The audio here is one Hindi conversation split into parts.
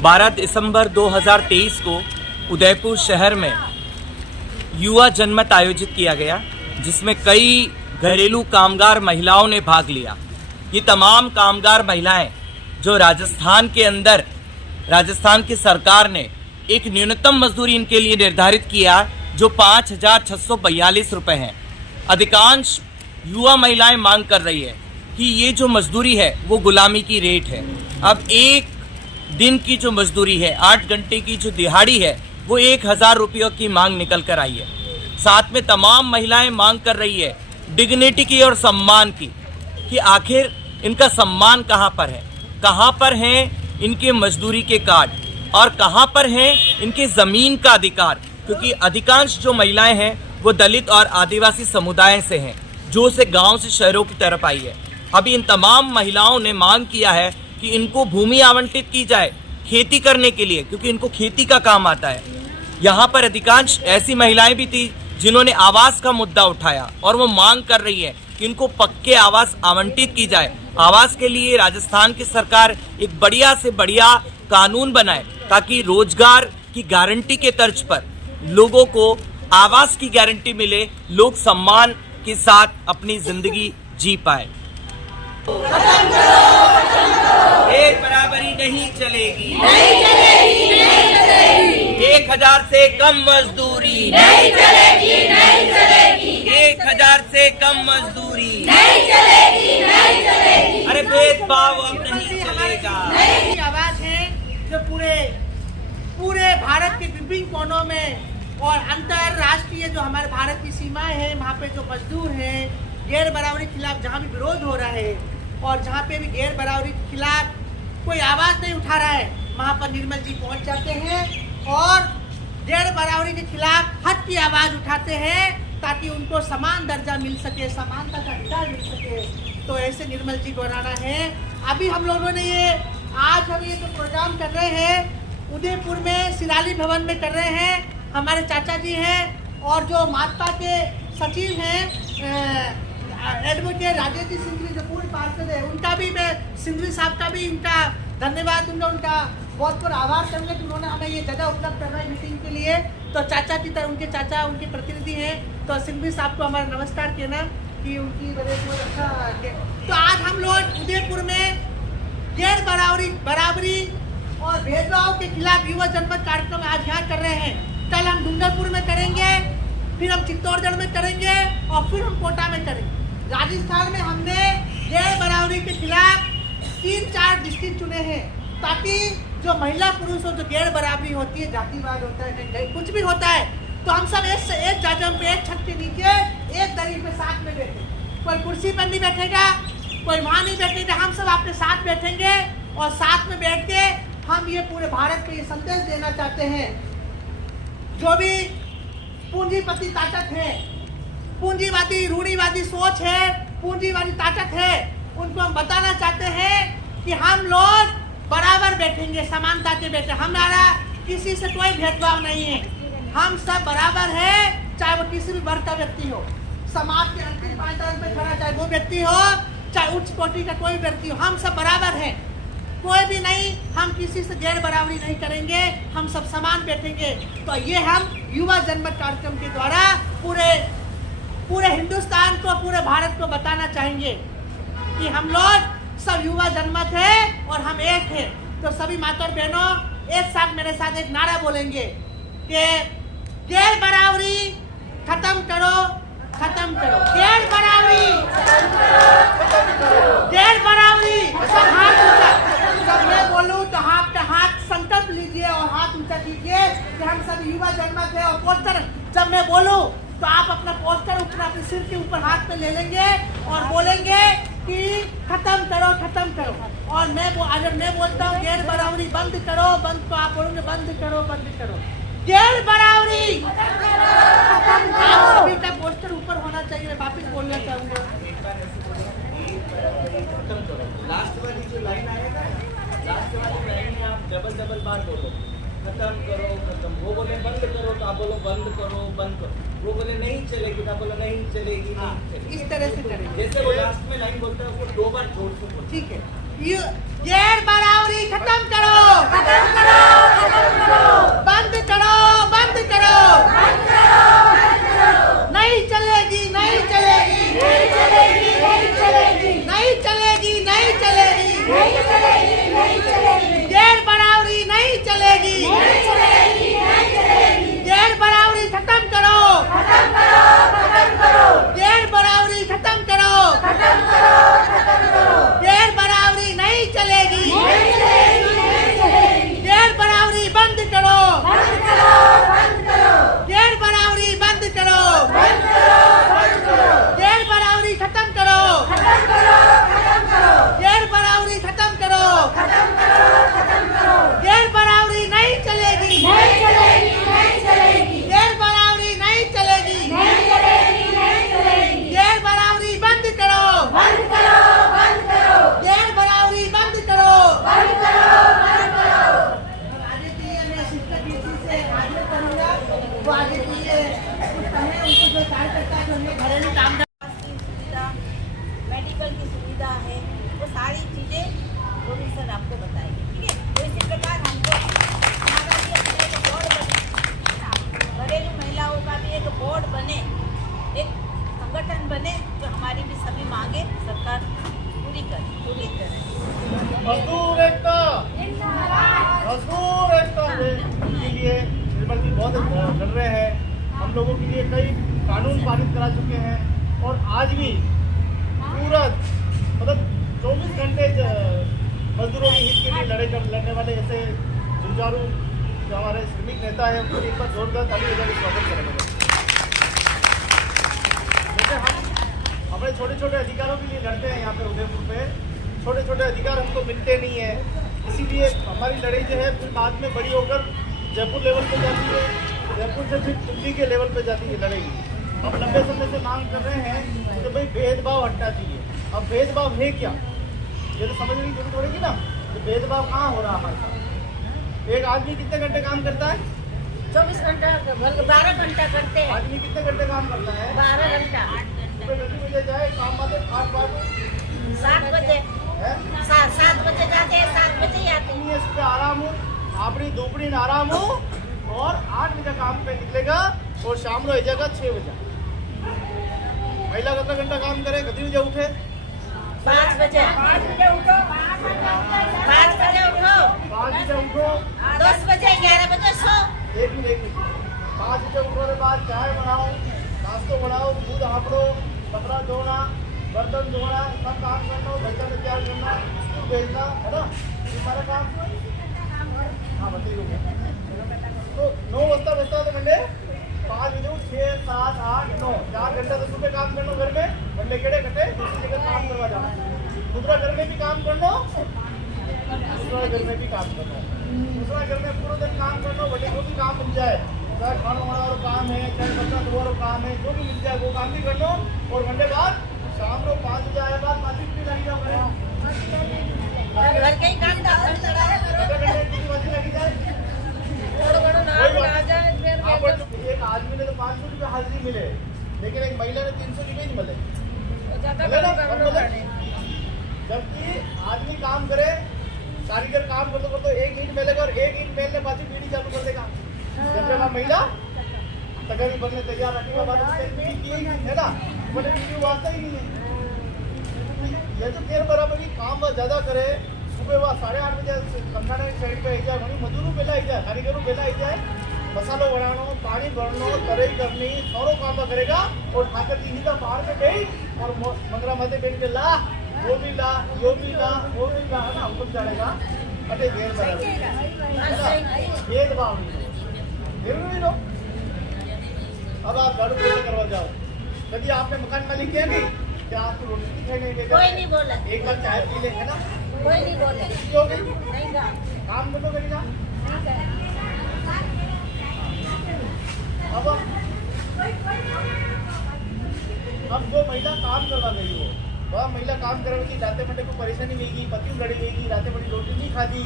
12 दिसंबर 2023 को उदयपुर शहर में युवा जनमत आयोजित किया गया, जिसमें कई घरेलू कामगार महिलाओं ने भाग लिया। ये तमाम कामगार महिलाएं जो राजस्थान के अंदर राजस्थान की सरकार ने एक न्यूनतम मजदूरी इनके लिए निर्धारित किया जो 5,642 रुपये है। अधिकांश युवा महिलाएं मांग कर रही है कि ये जो मजदूरी है वो गुलामी की रेट है। अब एक दिन की जो मजदूरी है, 8 घंटे की जो दिहाड़ी है, वो 1,000 रुपयों की मांग निकल कर आई है। साथ में तमाम महिलाएं मांग कर रही है डिग्निटी की और सम्मान की, कि आखिर इनका सम्मान कहाँ पर हैं इनके मजदूरी के कार्ड, और कहाँ पर हैं इनके ज़मीन का अधिकार, क्योंकि अधिकांश जो महिलाएं हैं वो दलित और आदिवासी समुदाय से हैं, जो से गांव से शहरों की तरफ आई है। अभी इन तमाम महिलाओं ने मांग किया है कि इनको भूमि आवंटित की जाए खेती करने के लिए, क्योंकि इनको खेती का काम आता है। यहाँ पर अधिकांश ऐसी महिलाएं भी थी जिन्होंने आवास का मुद्दा उठाया और वो मांग कर रही है कि इनको पक्के आवास आवंटित की जाए। आवास के लिए राजस्थान की सरकार एक बढ़िया से बढ़िया कानून बनाए ताकि रोजगार की गारंटी के तर्ज पर लोगों को आवास की गारंटी मिले, लोग सम्मान के साथ अपनी जिंदगी जी पाए। एक बराबरी नहीं चलेगी, 1,000 से कम मजदूरी नहीं चलेगी, 1,000 से कम मजदूरी नहीं चलेगी। अरे भेदभाव अब नहीं चलेगा। आवाज है जो पूरे भारत के विभिन्न कोनों में और अंतरराष्ट्रीय जो हमारे भारत की सीमाएं हैं, वहाँ पे जो मजदूर हैं, गैर बराबरी के खिलाफ जहाँ भी विरोध हो रहा है और जहाँ पे भी गैर बराबरी के खिलाफ कोई आवाज नहीं उठा रहा है, वहाँ पर निर्मल जी पहुँच जाते हैं और गैर बराबरी के खिलाफ हक की आवाज उठाते हैं ताकि उनको समान दर्जा मिल सके, समानता का अधिकार मिल सके। तो ऐसे निर्मल जी को बनाना है। अभी हम लोगों ने आज हम ये जो प्रोग्राम कर रहे हैं उदयपुर में शिलाली भवन में कर रहे हैं। हमारे चाचा जी हैं और जो माकपा के सचिव हैं एडवोकेट राजेश जी सिंघवी जो पूर्व पार्षद है, उनका भी मैं सिंघवी साहब का भी इनका धन्यवाद दूंगा, उनका बहुत बहुत आभार करूँगा कि उन्होंने हमें ये जगह उपलब्ध करवाई मीटिंग के लिए। तो चाचा की तरह उनके चाचा उनके प्रतिनिधि हैं, तो सिंघवी साहब को हमारा नमस्कार कहना कि उनकी वजह से अच्छा। तो आज हम लोग उदयपुर में गैर बराबरी और भेदभाव के खिलाफ युवा जनमत कार्यक्रम आज यहाँ कर रहे हैं। कल हम डूंगरपुर में करेंगे, फिर हम चित्तौड़गढ़ में करेंगे और फिर हम कोटा में करेंगे। राजस्थान में हमने गैर बराबरी के खिलाफ 3-4 डिस्ट्रिक्ट चुने हैं ताकि जो महिला पुरुष और जो गैर बराबरी होती है, जातिवाद होता है, कुछ भी होता है, तो हम सब एक जाजम पे, एक छत के नीचे, एक दरी पे साथ में बैठे। कोई कुर्सी पर नहीं बैठेगा, कोई वहाँ नहीं बैठेगा, हम सब आपके साथ बैठेंगे और साथ में बैठ के हम ये पूरे भारत को ये संदेश देना चाहते हैं। जो भी पूंजीपति ताकत है, पूंजीवादी रूढ़िवादी सोच है, पूंजीवादी ताकत है, उनको हम बताना चाहते हैं कि हम लोग बराबर बैठेंगे, समानता के बैठे। हमारा किसी से कोई भेदभाव नहीं है, हम सब बराबर है, चाहे वो किसी भी वर्ग का व्यक्ति हो, समाज के अंतिम पायदान पे खड़ा चाहे वो व्यक्ति हो, चाहे उच्च कोटि का कोई व्यक्ति हो, हम सब बराबर हैं। कोई भी नहीं, हम किसी से गैर बराबरी नहीं करेंगे, हम सब समान बैठेंगे। तो ये हम युवा जनमत कार्यक्रम के द्वारा पूरे हिंदुस्तान को, पूरे भारत को बताना चाहेंगे कि हम लोग सब युवा जनमत है और हम एक हैं। तो सभी माता और बहनों एक साथ मेरे साथ एक नारा बोलेंगे कि गैर बराबरी खत्म करो, खत्म करो, गैर बराबरी, गैर बराबरी। सब हाथ ऊंचा, जब मैं बोलूं तो हाथ संकल्प लीजिए और हाथ ऊंचा कीजिए कि हम सब युवा जनमत है। और पोस्टर जब मैं बोलूं तो आप अपना पोस्टर ऊपर अपने सिर के ऊपर हाथ में ले लेंगे और बोलेंगे कि खत्म करो, खत्म करो। और अगर मैं बोलता हूँ गैर बराबरी बंद करो, बंद, तो आप बोलोगे बंद करो, बंद करो, गैर बराबरी खत्म करो। सभी का पोस्टर ऊपर होना चाहिए। मैं वापिस बोलना चाहूँगा, लास्ट वाली जो लाइन आएगा, लास्ट वाली लाइन आप डबल बार बोलो, खत्म करो, खत्म। वो बोले बंद करो तो आप बोलो बंद करो, बंद करो। वो बोले नहीं चलेगी तो आप बोलो नहीं चलेगी, नहीं चलेगी। इस तरह से करेंगे। जैसे वो लास्ट में लाइन बोलता है उसको 2 बार जोर से बोलो। ठीक है। गैर बराबरी खत्म करो, बंद करो, बंद करो, नहीं चलेगी, नहीं चलेगी, नहीं चलेगी, नहीं चलेगी, नहीं चलेगी, नहीं चलेगी, नहीं चलेगी, नहीं चलेगी, गैर बराबरी नहीं चलेगी, नहीं चलेगी, नहीं चलेगी, गैर बराबरी खत्म करो, खत्म करो, खत्म करो, गैर बराबरी खत्म करो, खत्म करो, खत्म करो, गैर बराबरी नहीं चलेगी, नहीं चलेगी, नहीं चलेगी, गैर बराबरी बंद करो, बंद करो, बंद करो, गैर बराबरी बंद करो, बंद करो, बंद करो, गैर बराबरी खत्म करो, खत्म करो, खत्म करो, गैर बराबरी खत्म करो, खत्म करो, खत्म करो, गैर बराबरी नहीं चलेगी, नहीं चलेगी, नहीं चलेगी, गैर बराबरी नहीं चलेगी, नहीं चलेगी, नहीं चलेगी, गैर बराबरी बंद करो, बंद करो, बंद करो, गैर बराबरी बंद करो, बंद करो, बंद करो। और आगे के लिए मैं शिक्षक नीति से आगे करूंगा, वो आगे के लिए कुछ समय उनको जो कार्यकर्ता जो उनके घरेलू काम की सुविधा, मेडिकल की सुविधा है, वो सारी चीज़ें गोविंद सर आपको बताएंगे, ठीक है। तो इसी प्रकार हमको हमारा भी अपना एक बोर्ड बने, घरेलू महिलाओं का भी एक बोर्ड बने, एक संगठन बने जो हमारी भी सभी मांगे सरकार पूरी करे। मजदूर एकता, मजदूर एकता के लिए निर्मल जी बहुत लड़ रहे हैं। हम लोगों के लिए कई कानून पारित करा चुके हैं और आज भी पूरा मतलब 24 घंटे मजदूरों के हित के लिए लड़ने वाले ऐसे जुझारू जो हमारे श्रमिक नेता है उनको एक बार जोरदार ताली बजाकर स्वागत करेंगे। जैसे हम अपने छोटे छोटे अधिकारों के लिए लड़ते हैं यहाँ पे उदयपुर पे, छोटे छोटे अधिकार हमको मिलते नहीं है, इसीलिए हमारी लड़ाई जो है फिर बाद में बड़ी होकर जयपुर लेवल पे जाती है, जयपुर से फिर दिल्ली के लेवल पे जाती है लड़ाई। हम लंबे समय से मांग कर रहे हैं कि भाई भेदभाव हटना चाहिए। अब भेदभाव है क्या, ये तो समझने की जरूरत पड़ेगी ना कि भेदभाव कहाँ हो रहा है हमारे साथ। एक आदमी कितने घंटे काम करता है? 24 घंटा 12 घंटा करते हैं, आदमी कितने घंटे काम करता है? 12 घंटा, सुबह जल्दी बजे जाए काम आते 8 बजे 7 बजे, है 7 बजे जाते हैं, 7 बजे ही आते हैं। सुबह आराम हो, आपनी दोपड़ी आराम हो और 8 बजे काम पे निकलेगा और शाम को जाएगा 6 बजे। महिला कितना घंटा काम करे, कितनी बजे उठे? 5 बजे, 5 बजे उठो, 5 बजे उठो, 5 बजे उठो, 10 बजे 11 बजे सो। एक मिनट 5 बजे उठने के बाद चाय बनाओ, नाश्तो बनाओ, दूध हाँपड़ो, कपड़ा धोना, बर्तन धोना, सब काम करना, बच्चा को तैयार करना, स्कूल भेजना, है ना, ये सारा काम। हाँ बताइए। तो 9 बजता तो मंडे 5 बजे 6 7 8 9 4 घंटा तो सुबह काम कर लो घर में, मंडे केड़े कटे दूसरी जगह काम करवा जाओ, दूसरा घर में भी काम कर लो, दूसरा घर में भी काम कर लो, दूसरा घर में पूरा दिन काम कर लो, बड़े को भी काम मिल जाए, चाहे खाना वाला और काम है, चाहे बच्चा धोने वाला काम है, जो भी मिल जाए वो काम भी कर लो। और घंटे बाद शाम को 5 बजे आए बाद माचिस भी लगी जाओ, घर के ही काम का घर चला है, माचिस लगी जाए। एक आदमी ने तो 500 रुपये हाजिरी मिले, लेकिन एक महिला ने 300 रुपये ही मिले, जबकि आदमी काम करे, कारीगर काम करते करते एक ईंट मिलेगा और एक ईंट मिलने बाद पीढ़ी चालू कर देगा। जब महिला तगड़ी बनने तैयार रखेगा बाद पीढ़ी है ना, बोले पीढ़ी वास्ता ही नहीं है। ये तो देर बराबर की काम ज्यादा करे, सुबह वह 8:30 बजे कर्नाटक साइड पे आई जाए, मजदूरों पहला आई जाए, कारीगरों पहला आई जाए, मसालो बनाना, पानी भरना, तराई करनी, सारों काम करेगा और खाकर चीनी का बाहर में गई और मंगरा माते बैठ के ला, वो भी ला, यो भी ला, वो भी ला, है ना, हमको चढ़ेगा। अरे देर बराबर भेदभाव नहीं लो। अब आप घर पूरा करवा जाओ, कभी आपने मकान मालिक किया नहीं क्या, आपको रोटी खाई नहीं देगा, कोई नहीं बोला, एक बार चाय पी ले, है ना, कोई नहीं बोले, क्यों नहीं नहीं गा काम तो करेगा। अब जो महिला काम करवा गई हो, वह महिला काम करवाएगी, राते मंडे को परेशानी होगी, पति लड़ी होगी, राते बड़ी रोटी नहीं खाती,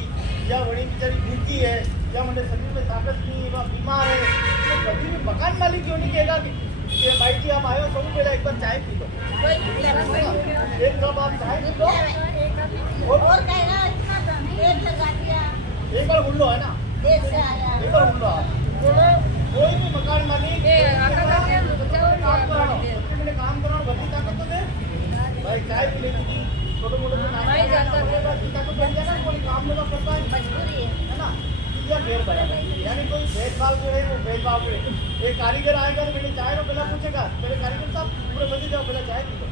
या बड़ी बेचारी भूखी है, या मंडे शरीर में ताकत नहीं है, वह बीमार है, तो कभी भी मकान मालिक क्यों नहीं कहेगा कि भाई जी हम आए हो, सब पहले एक बार चाय पी लो, एक कप आप चाय पी लो, और कहना इतना रेट लगा दिया, एक बार बोल लो है ना, देश से आया। एक बार बोल लो आप। कोई भी मकान मालिक काम कराओ, सबसे पहले काम कराओ, बच्ची ताकत तो दे भाई। चाय पी लेती थी छोटे मोटे तो नाश्ता ताकत बन जाए ना, कोई काम लोग करता है मजबूरी है ना। या गैर बराबर यानी कोई भेदभाव जो है वो भेदभाव करे। एक कारीगर आएगा तो पहले चाय को पहला पूछेगा, पहले कारीगर साहब पूरे बजे जाओ पहले चाय पी लो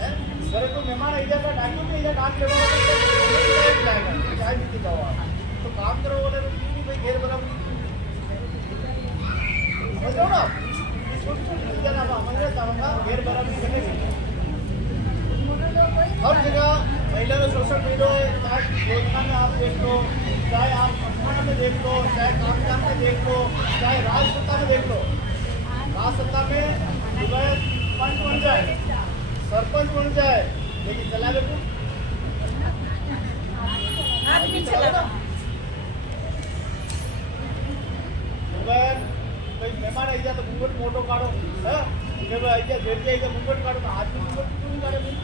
है। घरे कोई मेहमान इधर का डाकू पे इधर डाक ले चाय पीती जाओ आप, तो काम करो बोले तो क्यों भाई गैर बराबरी समझो ना। छोटी छोटी चीजें ना मैं चाहूँगा गैर बराबरी बनेगी हर जगह। महिला में शोषण मिलो है, चाहे योजना में आप देख लो, चाहे आप पटना में देख लो, चाहे कामकाज में देख लो, चाहे राजसत्ता में देख लो। राजसत्ता में सुबह पंच बन जाए, सरपंच बन जाए, लेकिन चला देखो आदमी चला। सुबह कोई मेहमान आई जाए तो घूंघट मोटो काढ़ो है, जब आई जाए भेज जाए तो घूंघट काढ़ो, तो आदमी घूंघट क्यों नहीं काढ़े भाई?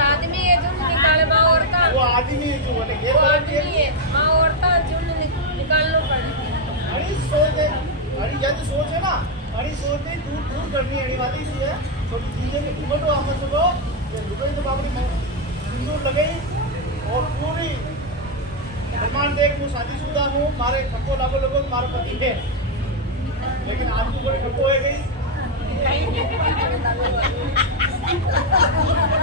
आदमी है जो निकाले माँ औरता, वो आदमी जो बोले गैर वो बराबरी आदमी है माँ औरता जो निकालना पड़ेगा। आणि सोच है, आणि ज्याची सोच है ना, आणि सोच है दूर दूर करनी है वाली इसलिए छोटी चीजें में घूमट हो हम सको ये दुबई तो बाबरी सिंदूर लगई और पूरी प्रमाण देख मैं शादीशुदा हूँ, मारे ठप्पो लागो लोगो मारे पति है, लेकिन आपको कोई ठप्पो है गई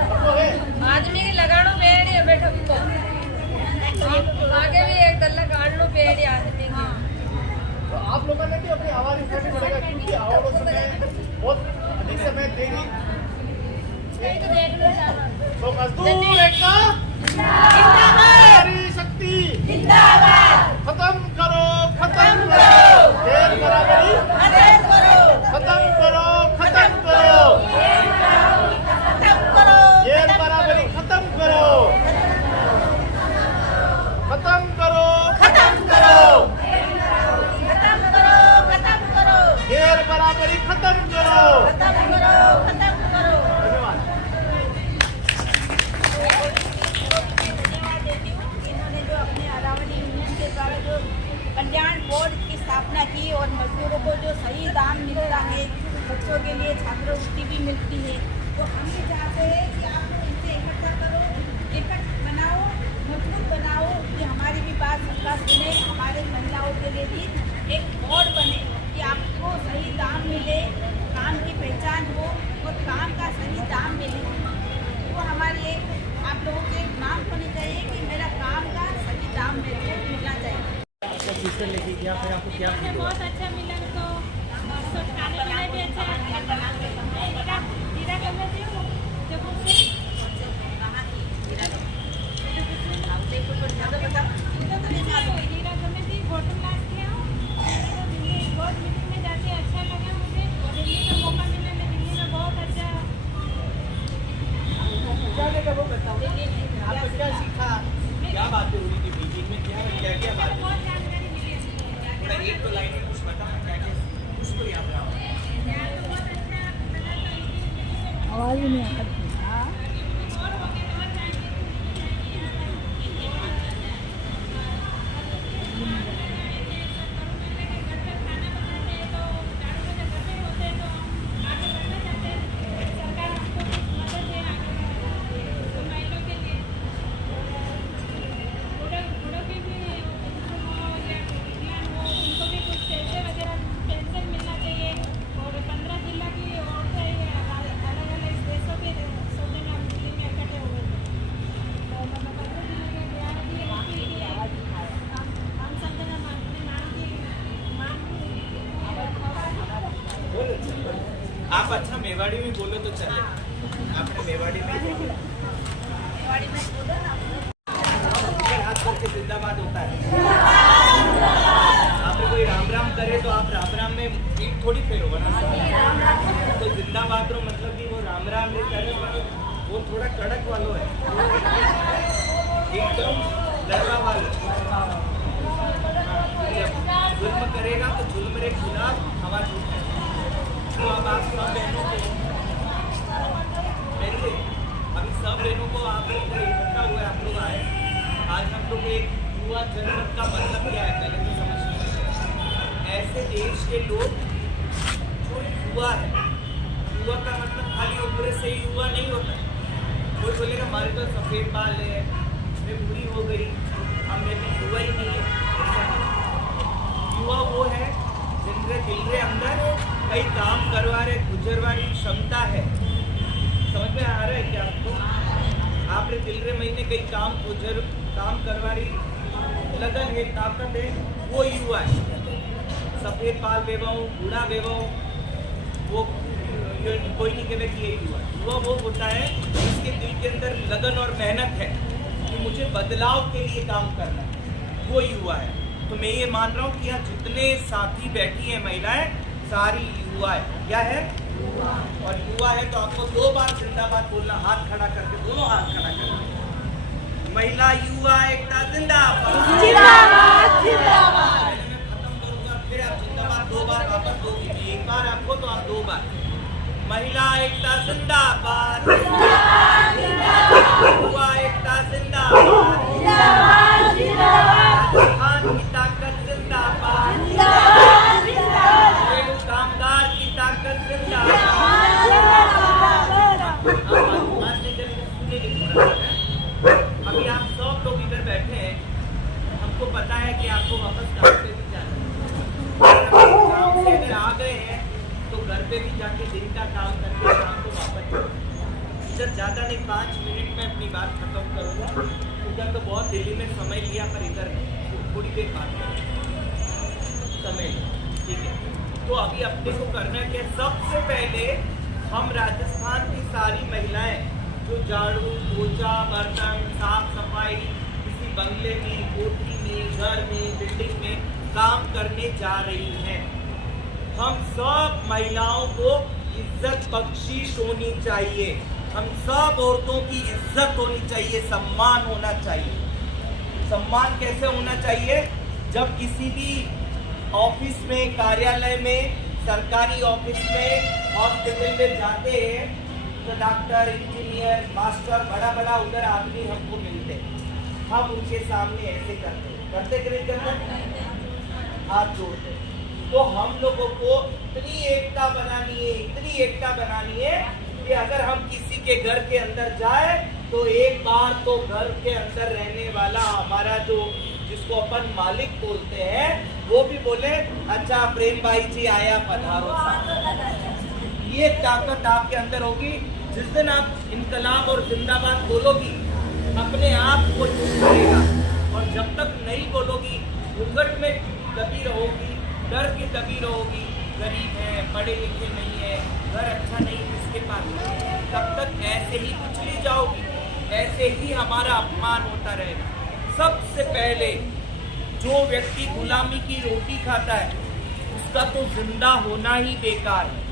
ठप्पो है आदमी की लगानो पेड़ है बेटा को आगे भी एक गल्ला काटनो पेड़ है आदमी की। तो आप लोगों ने भी अपनी आवाज उठानी पड़ेगा, क्योंकि आओ समय बहुत अधिक समय देरी तो मजदूर एकता नारी शक्ति खत्म करो गैर बराबरी खत्म करो गैर बराबरी खत्म करो गैर बराबरी खत्म करो। धन्यवाद। धन्यवाद देती हूँ इन्होंने जो अपने अरावली यूनियन के द्वारा जो कल्याण बोर्ड की स्थापना की और मजदूरों को जो सही दाम मिलता है, बच्चों के लिए छात्रवृत्ति भी मिलती है, तो हम भी चाहते हैं कि आप लोग इनसे इकट्ठा करो, बनाओ, मजबूत बनाओ कि हमारी भी बात सबका सुने, हमारे महिलाओं के लिए भी एक बोर्ड बने कि आपको सही दाम मिले, काम की पहचान हो और काम का सही दाम मिले। वो हमारी एक आप लोगों की एक मांग होनी चाहिए कि मेरा काम का सही दाम मेरे को मिलना चाहिए। मुझे बहुत अच्छा मिला तो खाने पीने भी अच्छा हीरा करना चाहिए जब मुझसे हीरा कमेटी होटल लास्ट किया हूँ, दिल्ली बहुत मीटिंग में जाके अच्छा लगा मुझे, दिल्ली का मौका मिला, मैं दिल्ली में बहुत अच्छा आपको क्या सीखा, क्या बातें हुई थी मीटिंग में, क्या बातें बहुत जानकारी मिली है। थोड़ा एक दो लाइन में कुछ बता क्या कुछ तो याद रहा आवाज़ नहीं आ रही। आप अच्छा मेवाड़ी में बोलो तो चले, आपने मेवाड़ी में हाथ करके जिंदाबाद होता है। आपने कोई राम राम करे तो आप राम राम में पीठ थोड़ी फेरो बना, तो जिंदाबाद रो मतलब कि वो राम राम में करे वो थोड़ा कड़क वालों है, एकदम लड़वा वालों। जुल्म करेगा तो जुल्म के खिलाफ आवाज उठाए। तो अब आप सब बहनों को अभी सब इकट्ठा हुआ है, आप लोग आए। आज हम लोग एक युवा जनमत का मतलब क्या है पहले तो समझते हैं। ऐसे देश के लोग जो युवा है, युवा का मतलब खाली उम्र से युवा नहीं होता। कोई बोलेगा हमारे तो सफ़ेद बाल है, मैं बूढ़ी हो गई, अब मैं भी युवा ही नहीं है। युवा वो है जिनके दिल के अंदर कई काम करवा रहे गुजरवानी क्षमता है। समझ में आ रहा है क्या आपको? आपने दिल रे महीने कई काम करवा रही लगन है, ताकत है, वो युवा है। सफ़ेद बाल बेबाऊँ, बूढ़ा बेबाऊँ, वो कोई नहीं कहना कि यही युवा। युवा वो होता है जिसके दिल के अंदर लगन और मेहनत है कि मुझे बदलाव के लिए काम करना है, वो युवा है। तो मैं ये मान रहा हूँ कि यहाँ जितने साथी बैठी हैं महिलाएं, सारी युवा है। क्या है? और युवा है तो आपको 2 बार जिंदाबाद बोलना, हाथ खड़ा करके, दोनों हाथ खड़ा करके। महिला युवा एकता जिंदाबाद जिंदाबाद जिंदाबाद। मैं खत्म करूंगा, फिर आप जिंदाबाद 2 बार वापस दोगे। एक बार आपको तो आप 2 बार। महिला एकता जिंदाबाद जिंदाबाद जिंदाबाद। युवा एकता जिंदाबाद जिंदाबाद जिंदाबाद। राजस्थान की ताकत जिंदाबाद जिंदाबाद जिंदाबाद। घरेलू कामगार की ताकत जिंदाबाद जिंदाबाद। अभी आप सब लोग इधर बैठे हैं, हमको पता है कि आपको वापस काम पे भी जाना है। काम से अगर आ गए हैं तो घर पे भी जाके दिन का काम करके शाम को वापस जाओ। इधर ज़्यादा नहीं, 5 मिनट में अपनी बात खत्म करूँगा। उधर तो बहुत दिल्ली में समय लिया, पर इधर थोड़ी देर बात करें समय, ठीक है? तो अभी अपने को करना क्या? सबसे पहले हम राजस्थान की सारी महिलाएं जो झाड़ू पोछा बर्तन साफ सफाई किसी बंगले में, कोठी में, घर में, बिल्डिंग में काम करने जा रही हैं, हम सब महिलाओं को इज्जत बख्शीश होनी चाहिए। हम सब औरतों की इज्जत होनी चाहिए, सम्मान होना चाहिए। सम्मान कैसे होना चाहिए? जब किसी भी ऑफिस में, कार्यालय में, सरकारी ऑफिस में, हॉस्पिटल में जाते हैं तो डॉक्टर, इंजीनियर, मास्टर, बड़ा बड़ा उधर आदमी हमको मिलते हैं, हम उनके सामने ऐसे करते कि नहीं करते? हाथ जोड़ते। तो हम लोगों को इतनी एकता बनानी है कि अगर हम किसी के घर के अंदर जाए तो एक बार तो घर के अंदर रहने वाला हमारा जो जिसको अपन मालिक बोलते हैं वो भी बोले अच्छा प्रेम भाई जी आया, पधारो साहब। ये ताकत आपके अंदर होगी। जिस दिन आप इनकलाब और जिंदाबाद बोलोगी अपने आप को चुप करेगा, और जब तक नहीं बोलोगी घूंघट में दबी रहोगी, डर के दबी रहोगी, गरीब है, पढ़े लिखे नहीं है, घर अच्छा नहीं किसके पास, तब तक ऐसे ही कुचली जाओगी, ऐसे ही हमारा अपमान होता रहेगा। सबसे पहले जो व्यक्ति गुलामी की रोटी खाता है उसका तो जिंदा होना ही बेकार है।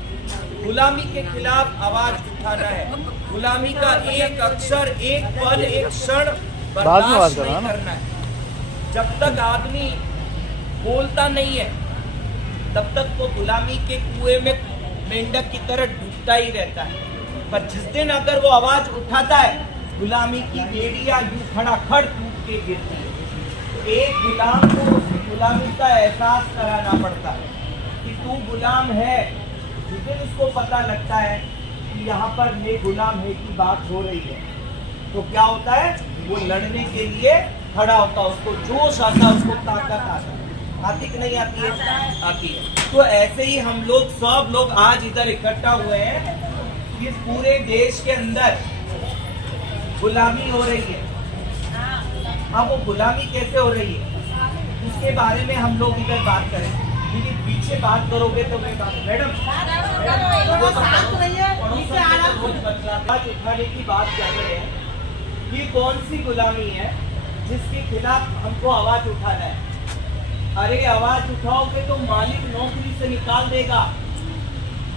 गुलामी के खिलाफ आवाज उठाना है। गुलामी का एक अक्षर, एक पल, एक क्षण बर्दाश्त नहीं करना है। जब तक आदमी बोलता नहीं है तब तक वो गुलामी के कुएं में मेंढक की तरह डूबता ही रहता है। पर जिस दिन अगर वो आवाज उठाता है गुलामी की बेड़ियां यूं खड़ाखड़ टूट के गिरती है। तो एक गुलाम को गुलामी का एहसास कराना पड़ता है कि तू गुलाम है। जिस दिन उसको पता लगता है कि यहाँ पर मैं गुलाम है की बात हो रही है तो क्या होता है, वो लड़ने के लिए खड़ा होता है, उसको जोश आता है, उसको ताकत आता है। आती कि नहीं आती है? आती है। तो ऐसे ही हम लोग सब लोग आज इधर इकट्ठा हुए हैं। इस पूरे देश के अंदर गुलामी हो रही है। हाँ, वो गुलामी कैसे हो रही है उसके बारे में हम लोग इधर बात करें। क्योंकि पीछे बात करोगे तो मैं बात मैडम आवाज उठाने की बात कर रहे हैं। ये कौन सी गुलामी है जिसके खिलाफ हमको आवाज उठाना है? अरे आवाज उठाओगे तो मालिक नौकरी से निकाल देगा।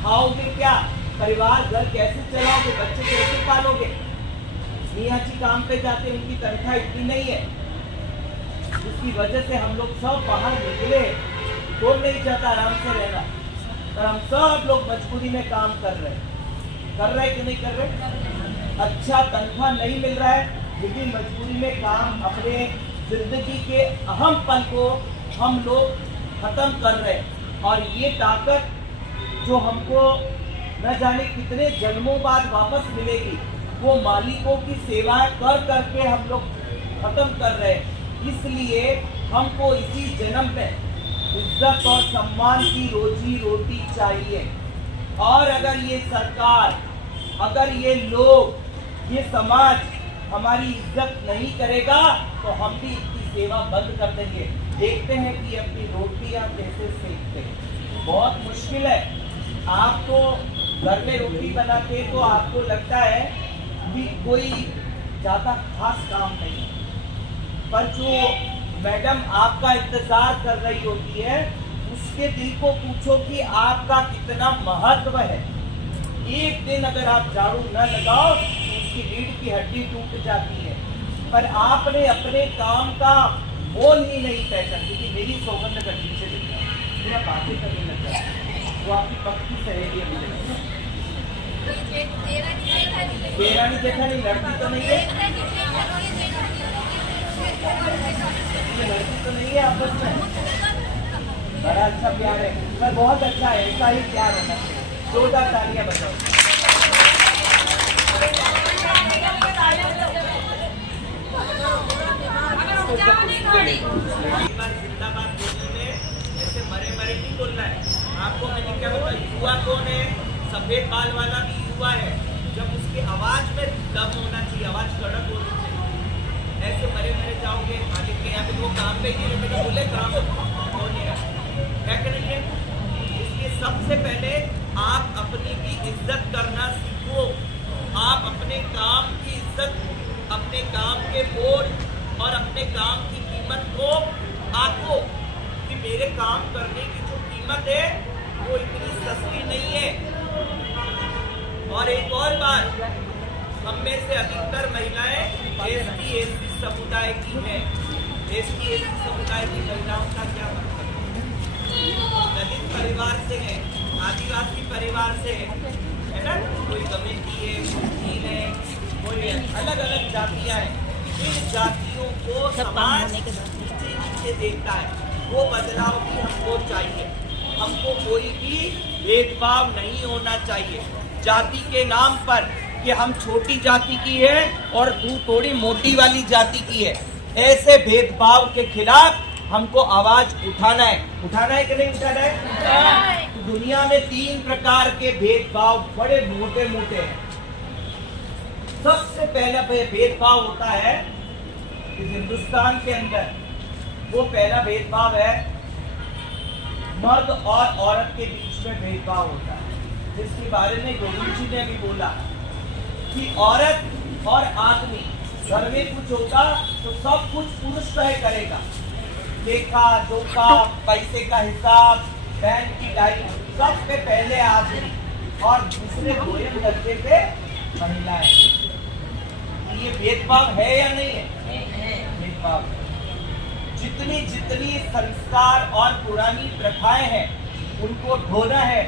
खाओगे क्या? परिवार घर कैसे चलाओगे? बच्चे कैसे पालोगे? मियाँ जी काम पे जाते, उनकी तनख्वाह इतनी नहीं है, जिसकी वजह से हम लोग सब बाहर निकले। तो नहीं चाहता आराम से रहना, पर हम सब लोग मजबूरी में काम कर रहे हैं कि नहीं कर रहे? अच्छा तनख्वाह नहीं मिल रहा है, लेकिन मजबूरी में काम, अपने जिंदगी के अहम पल को हम लोग खत्म कर रहे हैं। और ये ताकत जो हमको न जाने कितने जन्मों बाद वापस मिलेगी, वो मालिकों की सेवाएं कर करके हम लोग खत्म कर रहे हैं। इसलिए हमको इसी जन्म में इज्जत और सम्मान की रोजी रोटी चाहिए। और अगर ये सरकार, अगर ये लोग, ये समाज हमारी इज्जत नहीं करेगा तो हम भी इसकी सेवा बंद कर देंगे। देखते हैं कि अपनी रोटियां कैसे सेकते हैं। बहुत मुश्किल है। आप तो घर में रोटी बनाते तो आपको लगता है कि कोई ज़्यादा खास काम नहीं है, पर जो मैडम आपका इंतजार कर रही होती है, उसके दिल को पूछो कि आपका कितना महत्व है। एक दिन अगर आप झाड़ू न लगाओ तो उसकी रीढ़ की हड्डी टूट जाती है। पर आपने अपने काम का मोल ही नहीं पहचाना, क्योंकि मेरी सौगंध का पीछे दिख रहा है, मेरा बातें करने लग जाता है, वो आपकी पक्की सहेली है। देरानी जेठानी लड़की तो नहीं है, ये लड़की तो नहीं है आपस में। बड़ा अच्छा प्यार है, पर बहुत अच्छा है, ऐसा ही प्यार होना चाहिए। जोरदार तालियां बजाओ। जिंदाबाद बोलने में ऐसे मरे मरे नहीं बोलना है। आपको मैंने क्या बताया, युवा कौन है? सफेद बाल वाला भी युवा है। जब उसकी आवाज में दम होना चाहिए, आवाज कड़क होनी चाहिए। ऐसे मरे मरे जाओगे मालिक के यहाँ पे, वो काम पे ही रहते, बोले काम हो नहीं रहा, क्या करेंगे? इसलिए सबसे पहले आप अपनी भी इज्जत करना सीखो। आप अपने काम की इज्जत, अपने काम के बोल और अपने काम की कीमत को आंको कि मेरे काम करने की जो कीमत है वो इतनी सस्ती नहीं है। और एक और बात, हम में से अधिकतर महिलाएं एसटी समुदाय की है। एसटी समुदाय की महिलाओं का क्या मतलब? दलित परिवार से है, आदिवासी परिवार से है ना, कोई कमेटी है, वकील है, कोई अलग अलग जातियां हैं। इन जातियों को समाज नीचे नीचे देखता है, वो बदलाव भी हमको चाहिए। हमको कोई भी भेदभाव नहीं होना चाहिए जाति के नाम पर कि हम छोटी जाति की है और तू थोड़ी मोटी वाली जाति की है। ऐसे भेदभाव के खिलाफ हमको आवाज उठाना है। उठाना है कि नहीं उठाना है? तो दुनिया में 3 प्रकार के भेदभाव बड़े मोटे मोटे हैं। सबसे पहला भेदभाव होता है इस हिंदुस्तान के अंदर, वो पहला भेदभाव है मर्द और औरत के बीच में भेदभाव होता है, जिसके बारे में गोविंद जी ने भी बोला कि औरत और आदमी घर में कुछ होगा तो सब कुछ पुरुष तय करेगा। लेखा जोखा, पैसे का हिसाब, बैंक की डायरी, सबसे पहले आदमी और दूसरे दोयम दर्जे पे महिलाएं। ये भेदभाव है या नहीं है? भेदभाव। जितनी जितनी संस्कार और पुरानी प्रथाएं हैं उनको ढोना है।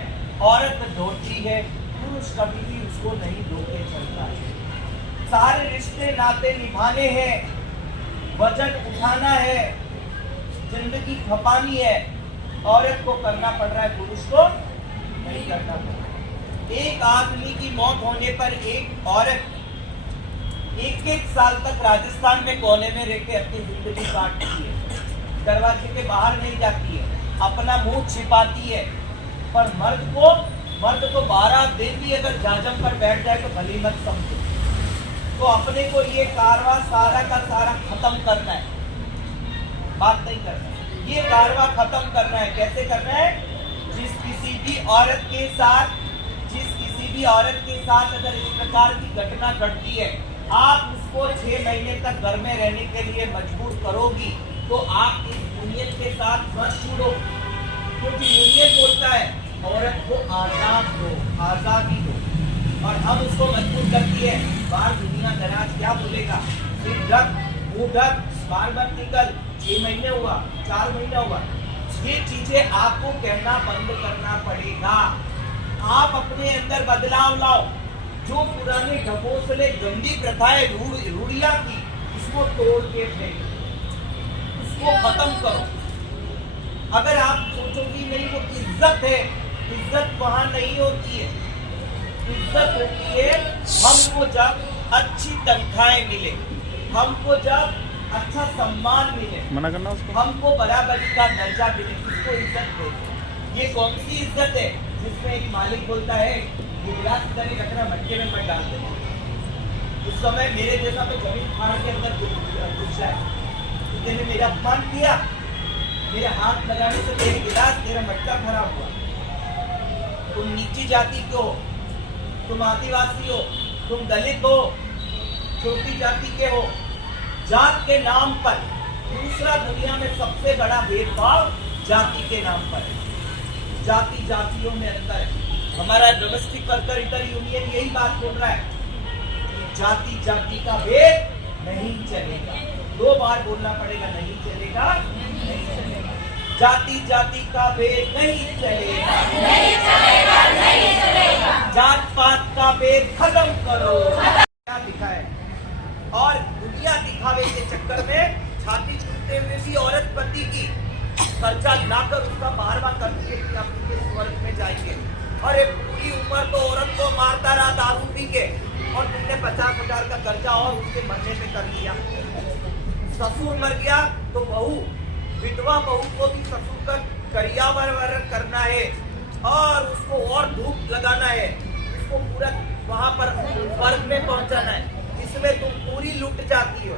औरत ढोती है, पुरुष कभी भी उसको नहीं ढोके चलता है। सारे रिश्ते नाते निभाने हैं, वजन उठाना है, जिंदगी खपानी है, औरत को करना पड़ रहा है, पुरुष को नहीं करना पड़ रहा है। एक आदमी की मौत होने पर एक औरत 1-1 साल तक राजस्थान में कोने में रहकर अपनी जिंदगी काटती है। दरवाजे के बाहर नहीं जाती है, अपना मुंह छिपाती है। पर मर्द को 12 दिन भी अगर जाजम पर बैठ जाए तो भली मत समझो। तो अपने को ये कारवा सारा का सारा खत्म करना है, बात नहीं करना है। ये कारवा खत्म करना है। कैसे करना है? जिस किसी भी औरत के साथ अगर इस प्रकार की घटना घटती है, आप उसको 6 महीने तक घर में रहने के लिए मजबूर करोगी तो आप इस यूनियन के साथ मत जुड़ो, क्योंकि यूनियन बोलता है औरत को आजाद दो, आजादी दो, और हम उसको मजबूर करती है। बाहर दुनिया दराज क्या बोलेगा, सिर ढक, मुंह ढक, बार बार निकल, 6 महीने हुआ, 4 महीना हुआ। ये चीजें आपको कहना बंद करना पड़ेगा। आप अपने अंदर बदलाव लाओ। जो पुराने ढकोसले गंदी प्रथाएं रूढ़ियां थी, उसको तोड़ के फेंको, उसको खत्म करो। अगर आप सोचोगी नहीं वो इज्जत है, इज्जत वहां नहीं होती है। इज्जत होती है हमको जब अच्छी तनख्वाहें मिले, हमको जब अच्छा सम्मान मिले, मना करना उसको, हमको बराबरी का दर्जा मिले, उसको इज्जत बोलते। ये कौन सी इज्जत है जिसमें एक मालिक बोलता है ये गिलास इधर ही रखना, मटके में मत डाल देना। उस समय मेरे जैसा तो जमीन फाड़ के अंदर घुस जाए। तुमने मेरा अपमान किया, मेरे हाथ लगाने से मेरे गिलास, मेरा मटका खराब हुआ। तुम नीची जाति के हो, तुम आदिवासी हो, तुम दलित हो, छोटी जाति के हो, जात के नाम पर दूसरा दुनिया में सबसे बड़ा भेदभाव जाति के नाम पर है। जाति जातियों में अंतर है। हमारा डोमेस्टिक वर्कर इधर यूनियन यही बात बोल रहा है कि जाति जाति का भेद नहीं चलेगा। 2 बार बोलना पड़ेगा, नहीं चलेगा, नहीं चलेगा। जाति जाति का भेद नहीं चलेगा, नहीं चलेगा, नहीं चलेगा। जात पात का भेद खत्म करो। क्या दिखाए और दुनिया दिखावे के चक्कर में छाती छूटते हुए भी औरत पति की कर्जा लाकर उसका बारवा करती है कि हम स्वर्ग में जाएंगे। अरे पूरी उम्र तो औरत को मारता रहा दारू पी के, और तुमने 50,000 का कर्जा और उसके मरने पे कर दिया। ससुर मर गया तो बहू, विधवा बहू को भी ससुर का करियावर करना है और उसको और धूप लगाना है, उसको पूरा वहां पर स्वर्ग में पहुंचाना है, जिसमें तुम पूरी लुट जाती हो।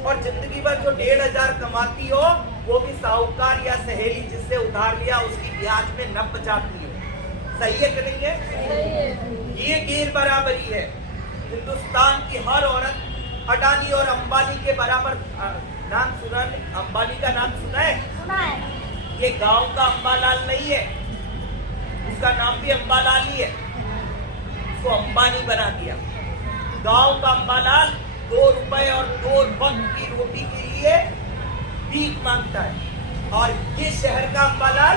और जिंदगी भर जो 1,500 कमाती हो वो भी साहूकार या सहेली जिससे उधार लिया उसकी ब्याज में नप जाती हो। सही है कि नहीं है? ये गैर बराबरी है। हिंदुस्तान की हर औरत अडानी और अंबानी के बराबर नाम सुना, अंबानी का नाम सुना है? सुना है। ये गांव का अंबालाल नहीं है, उसका नाम भी अंबालाल ही है, उसको अंबानी बना दिया। गांव का अंबालाल 2 रुपए और 2 वक्त की रोटी के लिए भीख मांगता है, और ये शहर का अंबालाल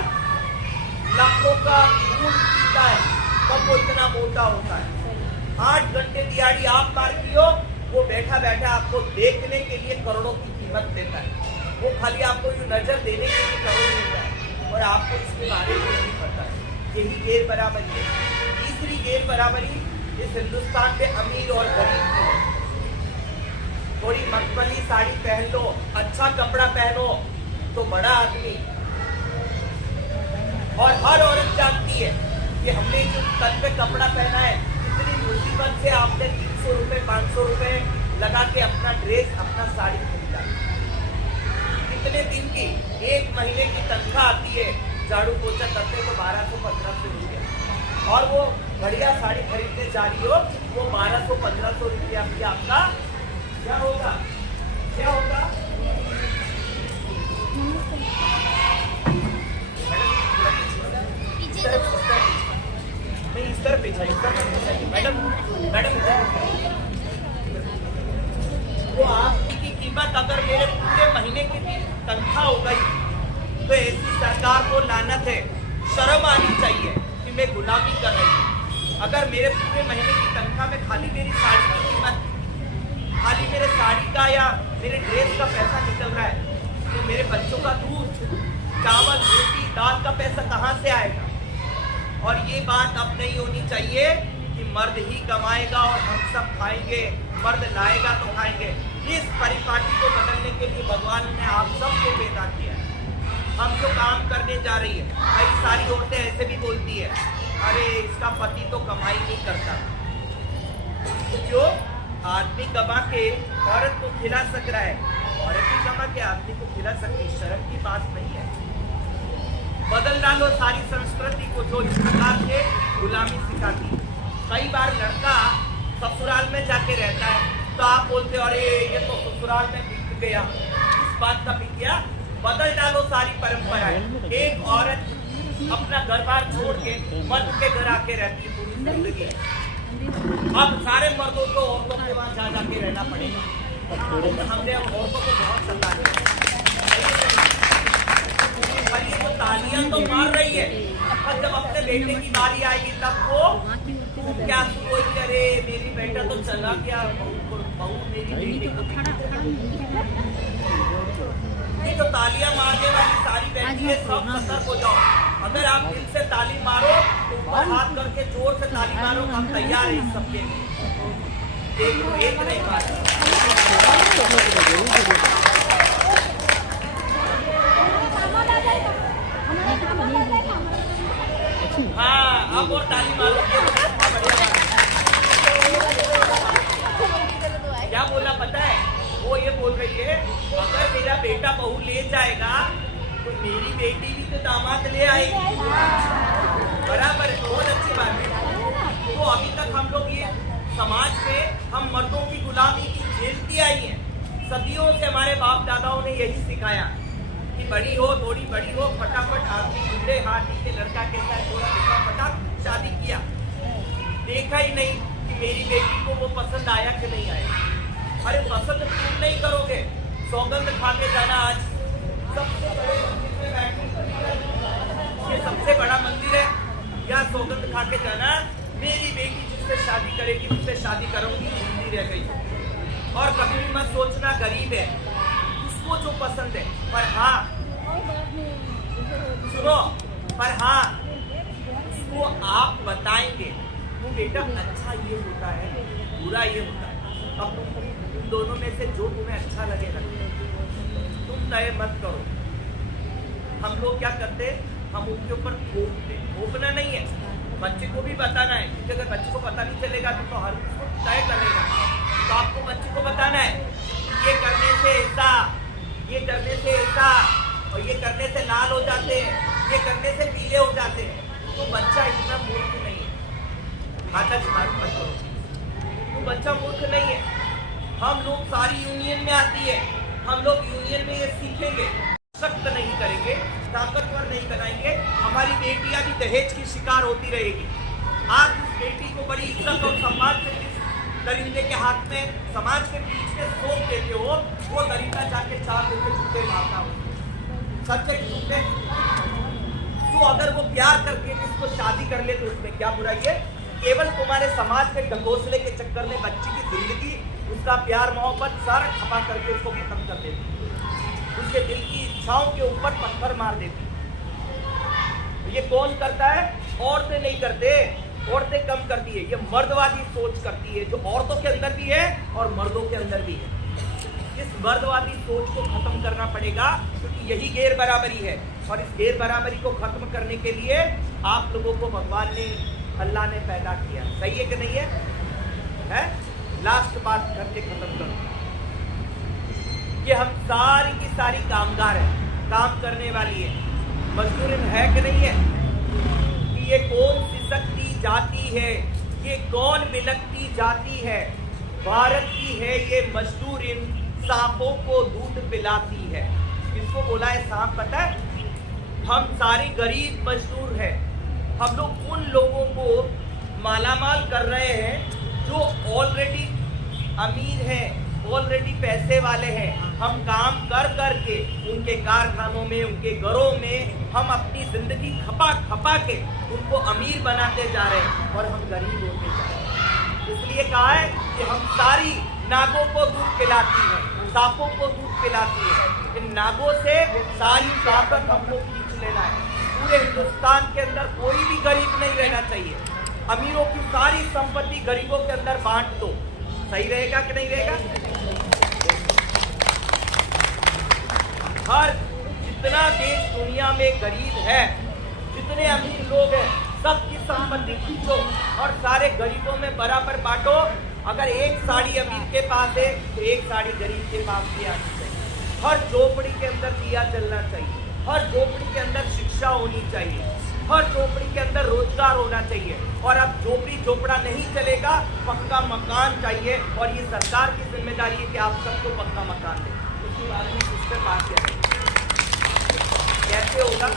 लाखों का खून पीता है, तब वो इतना मोटा होता है। 8 घंटे दिहाड़ी आप मारती हो, वो बैठा बैठा आपको देखने के लिए करोड़ों की कीमत देता है। वो खाली आपको यूं नजर देने के लिए करोड़ देता है और आपको इसके बारे में नहीं पता है। यही गैर बराबरी है। तीसरी गैर बराबरी इस हिंदुस्तान में अमीर और गरीब की है। थोड़ी मखमली साड़ी पहन लो, अच्छा कपड़ा पहनो तो बड़ा आदमी। और हर औरत जानती है कि हमने जो तन पे कपड़ा पहना है, इतनी मुसीबत से आपने 300 रुपए 500 रुपए लगा के अपना ड्रेस, अपना साड़ी खरीदा। कितने दिन की, 1 महीने की तनख्वाह आती है, झाड़ू पोछा करते तो 1200-1500 रुपया, और वो बढ़िया साड़ी खरीदने जा रही हो, वो 1200-1500 रुपया भी आपका क्या होगा, क्या होगा? नहीं, इस तरफ पीछा, मैडम मैडम वो आपकी कीमत अगर मेरे पूरे महीने की तनख्वाह हो गई तो ऐसी सरकार को लानत है, शर्म आनी चाहिए कि मैं गुलामी कर रही हूँ। अगर मेरे पूरे महीने की तनख्वाह में खाली मेरी साड़ी की कीमत, खाली मेरे साड़ी का या मेरे ड्रेस का पैसा निकल रहा है, तो मेरे बच्चों का दूध, चावल, रोटी, दाल का पैसा कहाँ से आएगा? और ये बात अब नहीं होनी चाहिए कि मर्द ही कमाएगा और हम सब खाएंगे, मर्द लाएगा तो खाएंगे। इस परिपाटी को बदलने के लिए भगवान ने आप सबको पैदा किया है। हम जो काम करने जा रही है, कई सारी औरतें ऐसे भी बोलती है, अरे इसका पति तो कमाई नहीं करता। तो जो आदमी कमा के औरत को खिला सक रहा है, औरत भी कमा के आदमी को खिला सकती, शर्म की बात नहीं है। बदल डालो सारी संस्कृति को जो इस प्रकार से गुलामी सिखाती। कई बार लड़का ससुराल में जाके रहता है तो आप बोलते हो अरे ये तो ससुराल में बिक गया। इस बात का बिक गया? बदल डालो सारी परंपराएं। एक औरत अपना घर बार छोड़ के मर्द के घर आके रहती है पूरी जिंदगी। अब सारे मर्दों को औरतों के वहां जा जाके रहना पड़ेगा। हमने अब औरतों को बहुत सताया। तालियां तो मार रही है, और जब अपने बेटे की बारी आएगी तब वो क्या सोच के अरे मेरी बेटा तो चला गया, बहू मेरी बेटी को ये जो तालियां मारने वाली सारी बैठी है सब सतर्क हो जाओ। अगर आप दिल से ताली मारो तो ऊपर हाथ करके जोर से ताली मारो, हम तैयार हैं सबके लिए। देखो एक नहीं बात, हाँ अब और ताली मारो। क्या बोला पता है? वो ये बोल रही है अगर मेरा बेटा बहू ले जाएगा तो मेरी बेटी भी तो दामाद ले आएगी। बराबर है, बहुत अच्छी बात है। तो अभी तक हम लोग ये समाज में हम मर्दों की गुलामी की झेलती आई हैं। सदियों से हमारे बाप दादाओं ने यही सिखाया कि बड़ी हो थोड़ी बड़ी हो फटाफट आदमी बुढ़े हाथी के लड़का के साथ थोड़ा देखा फटाक शादी किया, देखा ही नहीं कि मेरी बेटी को वो पसंद आया कि नहीं आया। अरे पसंद तुम नहीं करोगे, सौगंध खा के जाना। आज सबसे बड़े मंदिर में बैठने, ये सबसे बड़ा मंदिर है, या सौगंध खा के जाना मेरी बेटी जिससे शादी करेगी उससे शादी करूंगी, जिंदगी रह गई। और कभी भी मत सोचना गरीब है, उसको जो पसंद है। पर हाँ सुनो, पर हाँ उसको आप बताएंगे वो बेटा अच्छा ये होता है, बुरा ये होता है। अब तुम दोनों में से जो तुम्हें अच्छा लगेगा तुम तय मत करो। हम लोग क्या करते, हम उनके ऊपर थोपते। थोपना नहीं है, बच्चे को भी बताना है, क्योंकि अगर बच्चे को पता नहीं चलेगा तो हर उसको तय करेगा। तो आपको बच्चे को बताना है ये करने से ऐसा, ये करने से ऐसा, और ये करने से लाल हो जाते हैं, ये करने से पीले हो जाते हैं। तो बच्चा इतना मूर्ख नहीं है, खाता मत करो, तो बच्चा मूर्ख नहीं है। हम लोग सारी यूनियन में आती है, हम लोग यूनियन में ये सीखेंगे, सख्त नहीं करेंगे, ताकतवर नहीं बनाएंगे। हमारी बेटियां भी दहेज की शिकार होती रहेगी। आप उस बेटी को बड़ी इज्जत और सम्मान से दरिंदे के हाथ में समाज के बीच में सौंप देते हो, वो दरिंदा जाके 4 दिन में छुट्टे मारता हो। सच्चे छुट्टे। तो अगर वो प्यार करके किसको शादी कर ले तो उसमें क्या बुराई है? केवल तुम्हारे समाज के ढकोसले के चक्कर में बच्ची की जिंदगी, उसका प्यार मोहब्बत सारा खपा करके उसको खत्म कर देती, उसके दिल की इच्छाओं के ऊपर पत्थर मार देती। ये कौन करता है? औरतें नहीं करते, औरतें कम करती है, ये मर्दवादी सोच करती है, जो औरतों के अंदर भी है और मर्दों के अंदर भी है। इस मर्दवादी सोच को खत्म करना पड़ेगा, क्योंकि यही गैर बराबरी है। और इस गैर बराबरी को खत्म करने के लिए आप लोगों को भगवान ने, अल्लाह ने पैदा किया। सही है कि नहीं है? लास्ट बात करके खत्म करूं कि हम सारी की सारी कामगार हैं, काम करने वाली है, मजदूर है कि नहीं है? कि ये कौन सिसकती जाती है, ये कौन बिलकती जाती है? भारत की है ये मजदूर, इन सांपों को दूध पिलाती है। किसको बोला है सांप पता है? हम सारे गरीब मजदूर हैं। हम लोग उन लोगों को मालामाल कर रहे हैं जो ऑलरेडी अमीर हैं, ऑलरेडी पैसे वाले हैं। हम काम कर करके उनके कारखानों में, उनके घरों में हम अपनी जिंदगी खपा खपा के उनको अमीर बनाते जा रहे हैं और हम गरीब होते जा रहे हैं। इसलिए कहा है कि हम सारी नागों को दूध पिलाती है, सांपों को दूध पिलाती है। इन नागों से सारी ताकत हमको खींच लेना है। पूरे हिंदुस्तान के अंदर कोई भी गरीब नहीं रहना चाहिए। अमीरों की सारी संपत्ति गरीबों के अंदर बांट दो। सही रहेगा कि नहीं रहेगा? हर जितना देश दुनिया में गरीब है, जितने अमीर लोग हैं, सबकी संपत्ति खींचो और सारे गरीबों में बराबर बांटो। अगर एक साड़ी अमीर के पास है तो एक साड़ी गरीब के पास भी आनी चाहिए। हर झोपड़ी के अंदर दिया जलना चाहिए, हर झोपड़ी के अंदर शिक्षा होनी चाहिए, हर झोपड़ी के अंदर रोजगार होना चाहिए। और अब झोपड़ी झोपड़ा नहीं चलेगा, पक्का मकान चाहिए। और ये सरकार की जिम्मेदारी है कि आप सबको पक्का मकान दें। उसके बारे में सिस्टर बात क्या है, कैसे होगा,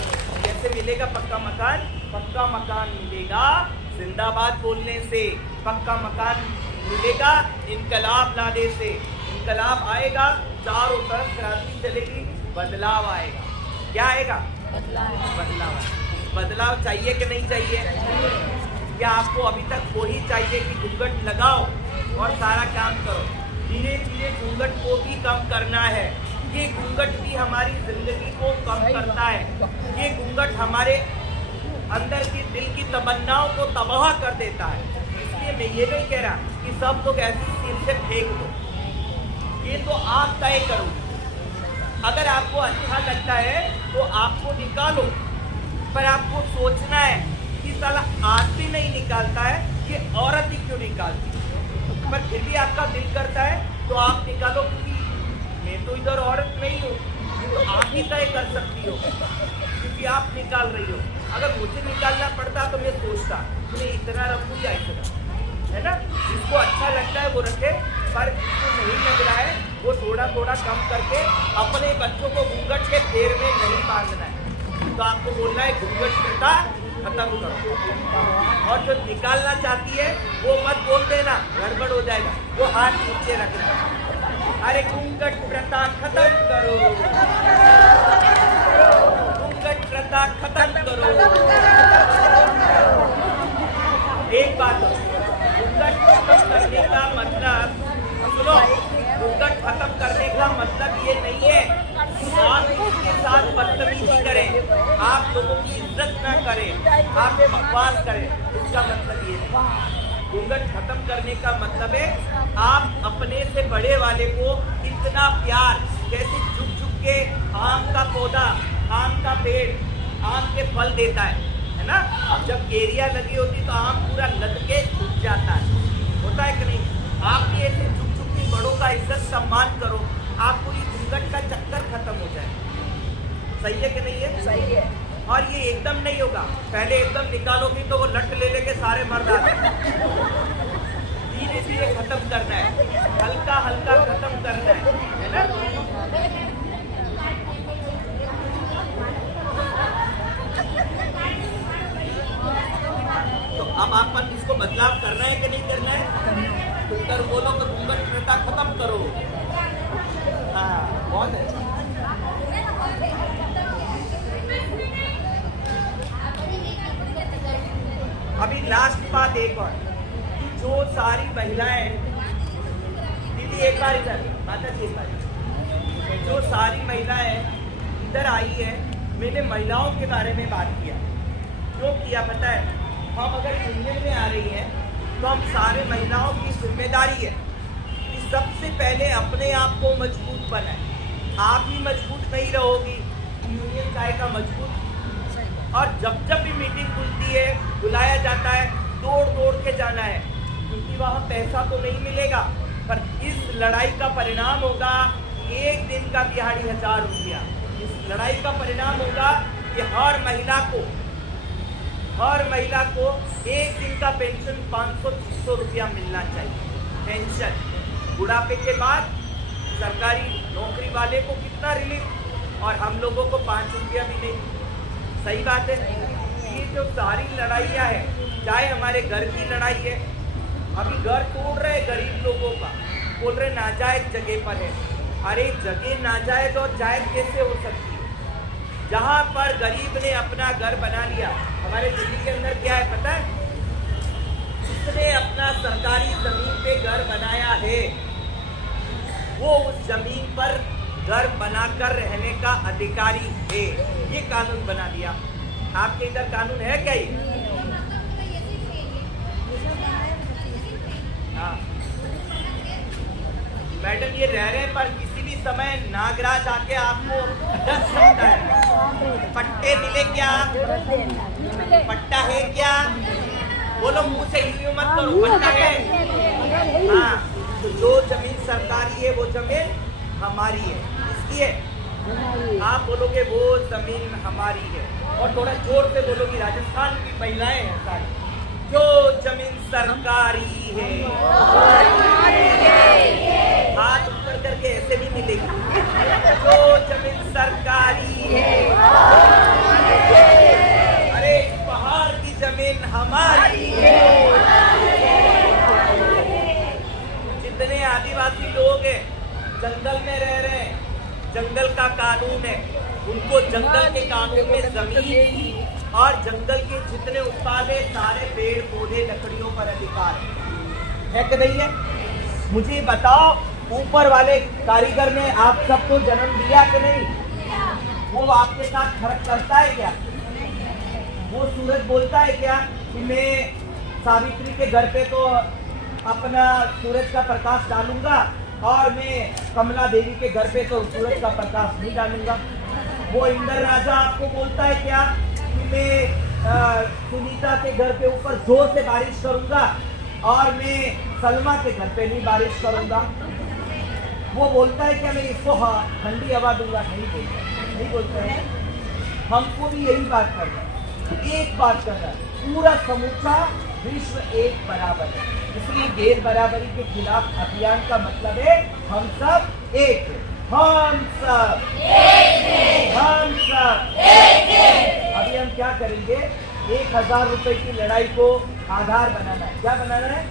कैसे मिलेगा पक्का मकान? पक्का मकान मिलेगा जिंदाबाद बोलने से, पक्का मकान मिलेगा इनकलाब लाने से। इनकलाब आएगा, चारों तरफ क्रांति चलेगी, बदलाव आएगा। क्या आएगा? बदलाव। बदलाव चाहिए कि नहीं चाहिए? या आपको अभी तक वही चाहिए कि घूंघट लगाओ और सारा काम करो? धीरे धीरे घूंघट को भी कम करना है। ये घूंघट भी हमारी जिंदगी को कम करता है। ये घूंघट हमारे अंदर की दिल की तमन्नाओं को तबाह कर देता है। इसलिए मैं ये नहीं कह रहा कि सब लोग ऐसी सिर से फेंक दो, ये तो आप तय करो। अगर आपको अच्छा लगता है तो आपको निकालो, पर आपको सोचना है कि साला आदमी नहीं निकालता है, ये औरत ही क्यों निकालती है। पर फिर भी आपका दिल करता है तो आप निकालो, क्योंकि मैं तो इधर औरत नहीं हूँ, तो आप ही तय कर सकती हो क्योंकि आप निकाल रही हो। अगर मुझे निकालना पड़ता तो मैं सोचता कि मैं इतना रखूँ या इतना, है ना। जिसको अच्छा लगता है वो रखे, पर जिसको नहीं लग रहा है वो थोड़ा थोड़ा कम करके अपने बच्चों को घूंघट के फेर में नहीं बांधना है। तो आपको बोलना है घूंघट प्रथा खत्म करो। और जो निकालना चाहती है वो मत बोल देना, गड़बड़ हो जाएगा, वो हाथ नीचे रखना। अरे घूंघट प्रथा खत्म करो, घूंघट प्रथा खत्म करो। एक बात हो, घूंघट खत्म करने का मतलब, सुनो, घूंघट खत्म करने का मतलब ये नहीं है आप इसके साथ बदतमीजी करें, आप लोगों की इज्जत ना करें, आप बकवास करें, इसका मतलब ये नहीं। घूंघट खत्म करने का मतलब है आप अपने से बड़े वाले को इतना प्यार, जैसे झुक झुक के आम का पौधा, आम का पेड़ आम के फल देता है ना। अब जब केरिया लगी होती तो आम पूरा लद के झुक जाता है, होता है कि नहीं। आप भी ऐसे झुक झुक के बड़ों का इज्जत सम्मान करो, आपको ये घूंघट का चक्कर खत्म हो जाए। सही है कि नहीं है? सही है। और ये एकदम नहीं होगा, पहले एकदम निकालोगी तो वो लट ले लेके सारे मर जाते हैं। धीरे धीरे खत्म करना है, हल्का हल्का खत्म करना है ना। तो अब आप इसको बदलाव करना है कि नहीं करना है? तो उधर बोलो तो घूंघट प्रथा खत्म करो। हाँ, बहुत अच्छा। अभी लास्ट बात एक और, जो सारी महिलाएं, दीदी एक बार इधर, माता जी एक बार, जो सारी महिलाएं इधर आई है, मैंने महिलाओं के बारे में बात किया। क्यों किया पता है? हम अगर यूनियन में आ रही हैं तो हम सारे महिलाओं की जिम्मेदारी है कि सबसे पहले अपने आप को मजबूत बनाए। आप ही मजबूत नहीं रहोगी, यूनियन का मजबूत। और जब जब भी मीटिंग खुलती है, बुलाया जाता है, दौड़ दौड़ के जाना है, क्योंकि वहाँ पैसा तो नहीं मिलेगा, पर इस लड़ाई का परिणाम होगा एक दिन का दिहाड़ी 1000 रुपया। इस लड़ाई का परिणाम होगा कि हर महिला को एक दिन का पेंशन 500-600 रुपया मिलना चाहिए। पेंशन बुढ़ापे के बाद सरकारी नौकरी वाले को कितना रिलीफ, और हम लोगों को 5 रुपया भी नहीं। सही बात है। ये जो सारी लड़ाइयाँ है, चाहे हमारे घर की लड़ाई है, अभी घर तोड़ रहे गरीब लोगों का, बोल रहे नाजायज जगह पर है। अरे जगह नाजायज और जायज कैसे हो सकती है? जहाँ पर गरीब ने अपना घर बना लिया, हमारे दिल्ली के अंदर क्या है पता है? जिसने अपना सरकारी जमीन पे घर बनाया है, वो उस जमीन पर घर बनाकर रहने का अधिकारी है। ये कानून बना दिया। आपके इधर कानून है क्या ये? हाँ मैडम, ये रह रहे हैं, पर किसी भी समय नागराज आके आपको डस सकता है। पट्टे मिले क्या? पट्टा है क्या? बोलो मुंह से हिंदी मत करो, पट्टा है? हाँ, तो जो जमीन सरकारी है वो जमीन हमारी है। इसकी है? आप बोलोगे वो जमीन हमारी है, और थोड़ा जोर से बोलोगी, राजस्थान की महिलाएं हैं सारी, जो जमीन सरकारी है, हाथ ऊपर करके ऐसे भी मिलेगी, जो जमीन सरकारी है। अरे इस पहाड़ की जमीन हमारी है। जितने आदिवासी लोग हैं जंगल में रह रहे हैं, जंगल का कानून है, उनको जंगल के कानून में जमीन और जंगल के जितने उत्पाद है सारे पेड़ पौधे लकड़ियों पर अधिकार है कि नहीं है? मुझे बताओ, ऊपर वाले कारीगर ने आप सबको जन्म दिया कि नहीं? वो आपके साथ फर्क करता है क्या? वो सूरज बोलता है क्या कि मैं सावित्री के घर पे तो अपना सूरज का प्रकाश डालूंगा और मैं कमला देवी के घर पे तो सूरज का प्रकाश नहीं डालूंगा? वो इंद्र राजा आपको बोलता है क्या कि मैं सुनीता के घर पे ऊपर जोर से बारिश करूंगा और मैं सलमा के घर पे नहीं बारिश करूंगा? वो बोलता है क्या मैं इसको ठंडी हवा दूंगा? नहीं बोलता है। हमको भी यही बात करना है, एक बात करना है, पूरा समूचा विश्व एक बराबर है। इसलिए गैर बराबरी के खिलाफ अभियान का मतलब है हम सब एक हैं। हम सब अभी हम क्या करेंगे? 1000 रुपए की लड़ाई को आधार बनाना है। क्या बनाना है?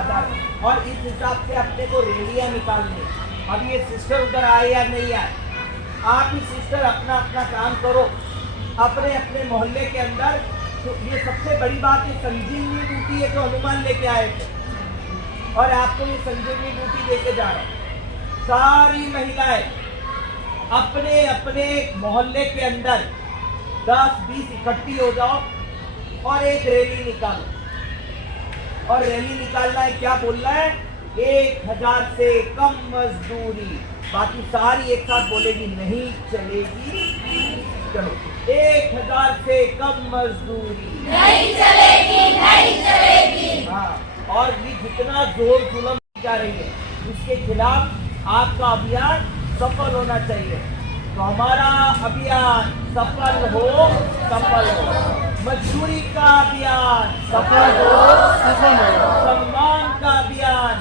आधार। और इस हिसाब से अपने को रैलियां निकालनी है। अब ये सिस्टर उधर आए या नहीं आए, आप ही सिस्टर अपना अपना काम करो अपने अपने मोहल्ले के अंदर। तो ये सबसे बड़ी बात है, संजीवनी बूटी है जो हनुमान लेके आए थे और आपको ये संजीवनी बूटी लेके जा रहा हूं। सारी महिलाएं अपने अपने मोहल्ले के अंदर 10-20 इकट्ठी हो जाओ और एक रैली निकालो। और रैली निकालना है, क्या बोलना है? 1000 से कम मजदूरी। बाकी सारी एक साथ बोलेगी नहीं चलेगी। चलो, 1000 से कम मजदूरी नहीं चलेगी। हाँ, और ये जितना जोर जुलम की जा रही है उसके खिलाफ आपका अभियान सफल होना चाहिए। तो हमारा अभियान सफल हो। मजदूरी का अभियान सफल हो। सम्मान का अभियान।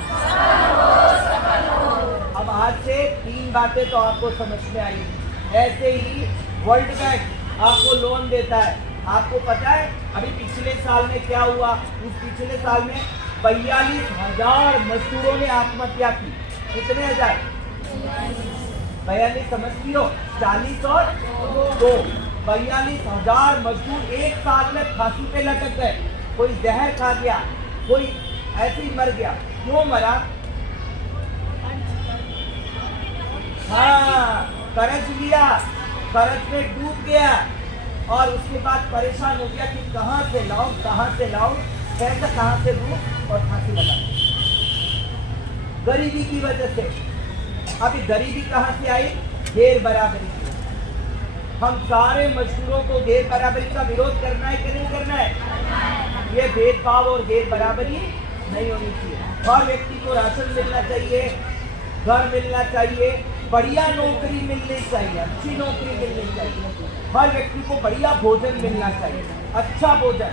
अब आज से 3 बातें तो आपको समझ में आई। ऐसे ही वर्ल्ड बैंक आपको लोन देता है। आपको पता है अभी पिछले साल में क्या हुआ? इस पिछले साल में 42,000 मजदूरों ने आत्महत्या की। कितने हजार? 42 समझती हो? 40 और 2, 42,000 मजदूर एक साल में फांसी पे लटक गए। कोई जहर खा गया, कोई ऐसे ही मर गया। क्यों मरा? हाँ, कर्ज लिया, कर्ज में डूब गया और उसके बाद परेशान हो गया कि कहाँ से लाऊं, पैसा कहाँ से दूं और फांसी लगा। गरीबी की वजह से। अभी गरीबी कहाँ से आई? गैर बराबरी की। हम सारे मजदूरों को गैर बराबरी का विरोध करना है कि नहीं करना है? ये भेदभाव और गैर बराबरी नहीं होनी चाहिए। हर व्यक्ति को राशन मिलना चाहिए, घर मिलना चाहिए, बढ़िया नौकरी मिलनी चाहिए, अच्छी नौकरी मिलनी चाहिए। हर व्यक्ति को बढ़िया भोजन मिलना चाहिए, अच्छा भोजन।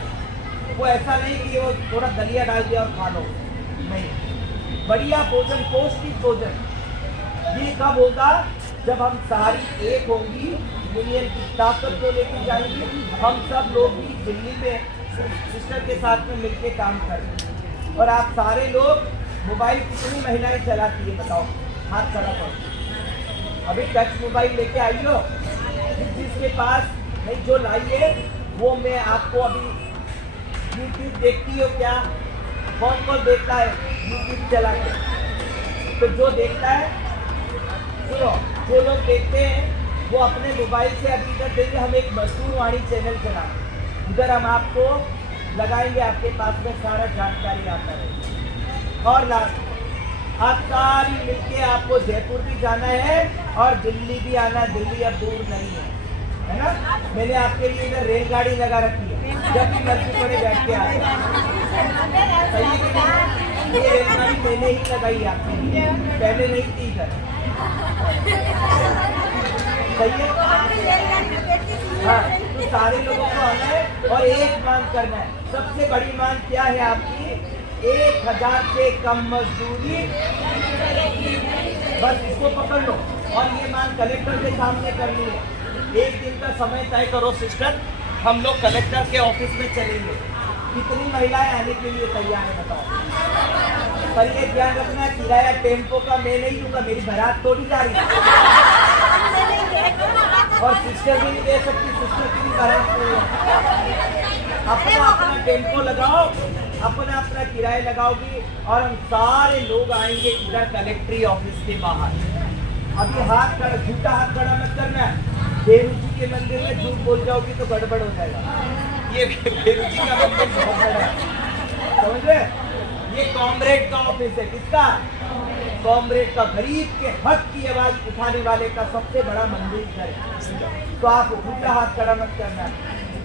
वो ऐसा नहीं कि वो थोड़ा दलिया डाल दिया और खा लो, नहीं। बढ़िया भोजन, पौष्टिक भोजन। ये कब होगा? जब हम सारी एक होंगी, यूनियन की ताकत को लेकर जाएंगे। हम सब लोग भी दिल्ली में सिस्टर के साथ में मिलके काम करें। और आप सारे लोग मोबाइल कितनी महिलाएं चलाती है बताओ? हाथ खड़ा करो। अभी टच मोबाइल लेके आई हो? जिसके पास नहीं, जो लाइए वो मैं आपको अभी यूट्यूब देखती हो क्या? कौन कौन देखता है यूट्यूब चला के? तो जो देखता है, सुनो, जो लोग देखते हैं वो अपने मोबाइल से अभी इधर देंगे। हम एक मजदूर वाणी चैनल चला, उधर हम आपको लगाएंगे, आपके पास में सारा जानकारी आता है। और आप सारी मिलके आपको जयपुर भी जाना है और दिल्ली भी आना। दिल्ली अब दूर नहीं है ना? मैंने आपके लिए इधर रेलगाड़ी लगा रखी है, जब भी मर्जी पड़े बैठ के आए। सही है कि नहीं? ये रेलगाड़ी मैंने ही लगाई आपके लिए, पहले नहीं थी इधर। सही है? हाँ, तो सारे लोगों को आना है और एक मांग करना है। सबसे बड़ी मांग क्या है आपकी? 1000 से कम मजदूरी। बस इसको पकड़ लो और ये मांग कलेक्टर के सामने करनी है। एक दिन का समय तय करो सिस्टर, हम लोग कलेक्टर के ऑफिस में चलेंगे। कितनी महिलाएं आने के लिए तैयार है बताओ? पर ये ध्यान रखना, किराया टेम्पो का मैं नहीं दूंगा, मेरी बारात थोड़ी जा रही है। और सिस्टर भी नहीं दे सकती, सिस्टर की भी बारात नहीं है। अपना अपना टेम्पो लगाओ, अपना अपना किराया लगाओगी और हम सारे लोग आएंगे इधर कलेक्ट्री ऑफिस के बाहर। अभी हाथ खड़ा, झूठा हाथ खड़ा मत करना है। भेरू जी के मंदिर में झूठ बोल जाओगी तो गड़बड़ हो जाएगा। ये भेरू जी का मंदिर बहुत बड़ा है, समझ रहे? ये कॉमरेड का ऑफिस है। किसका? कॉमरेड का, गरीब के हक की आवाज उठाने वाले का सबसे बड़ा मंदिर है। तो आप झूठा हाथ खड़ा मत करना।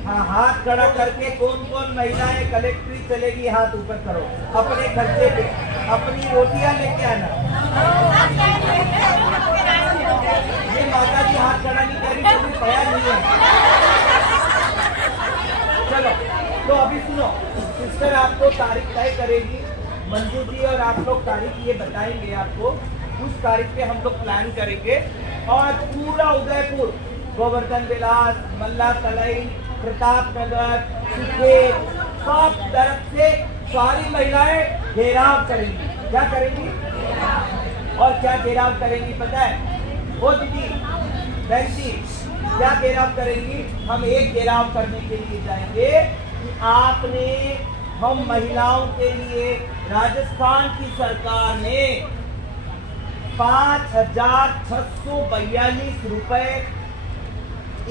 हाँ, हाथ खड़ा करके कौन कौन महिलाएं कलेक्ट्री चलेगी, हाथ ऊपर करो। अपने खर्चे पे अपनी रोटियां लेके आना। ये माता जी हाथ खड़ा नहीं कर रही, कोई तैयार नहीं है। चलो, तो अभी सुनो, सिस्टर आपको तारीख तय करेगी, मंजू जी, और आप लोग तारीख ये बताएंगे आपको। उस तारीख पे हम लोग प्लान करेंगे और पूरा उदयपुर, गोवर्धन विलास, मल्ला तलाई, प्रतापनगर, सुखेत, सब तरफ से सारी महिलाएं घेराव करेंगी। क्या करेंगी? और क्या घेराव करेंगी पता है? वो दीदी, बहन जी, क्या घेराव करेंगी? हम एक घेराव करने के लिए जाएंगे कि आपने, हम महिलाओं के लिए राजस्थान की सरकार ने 5,642 रुपए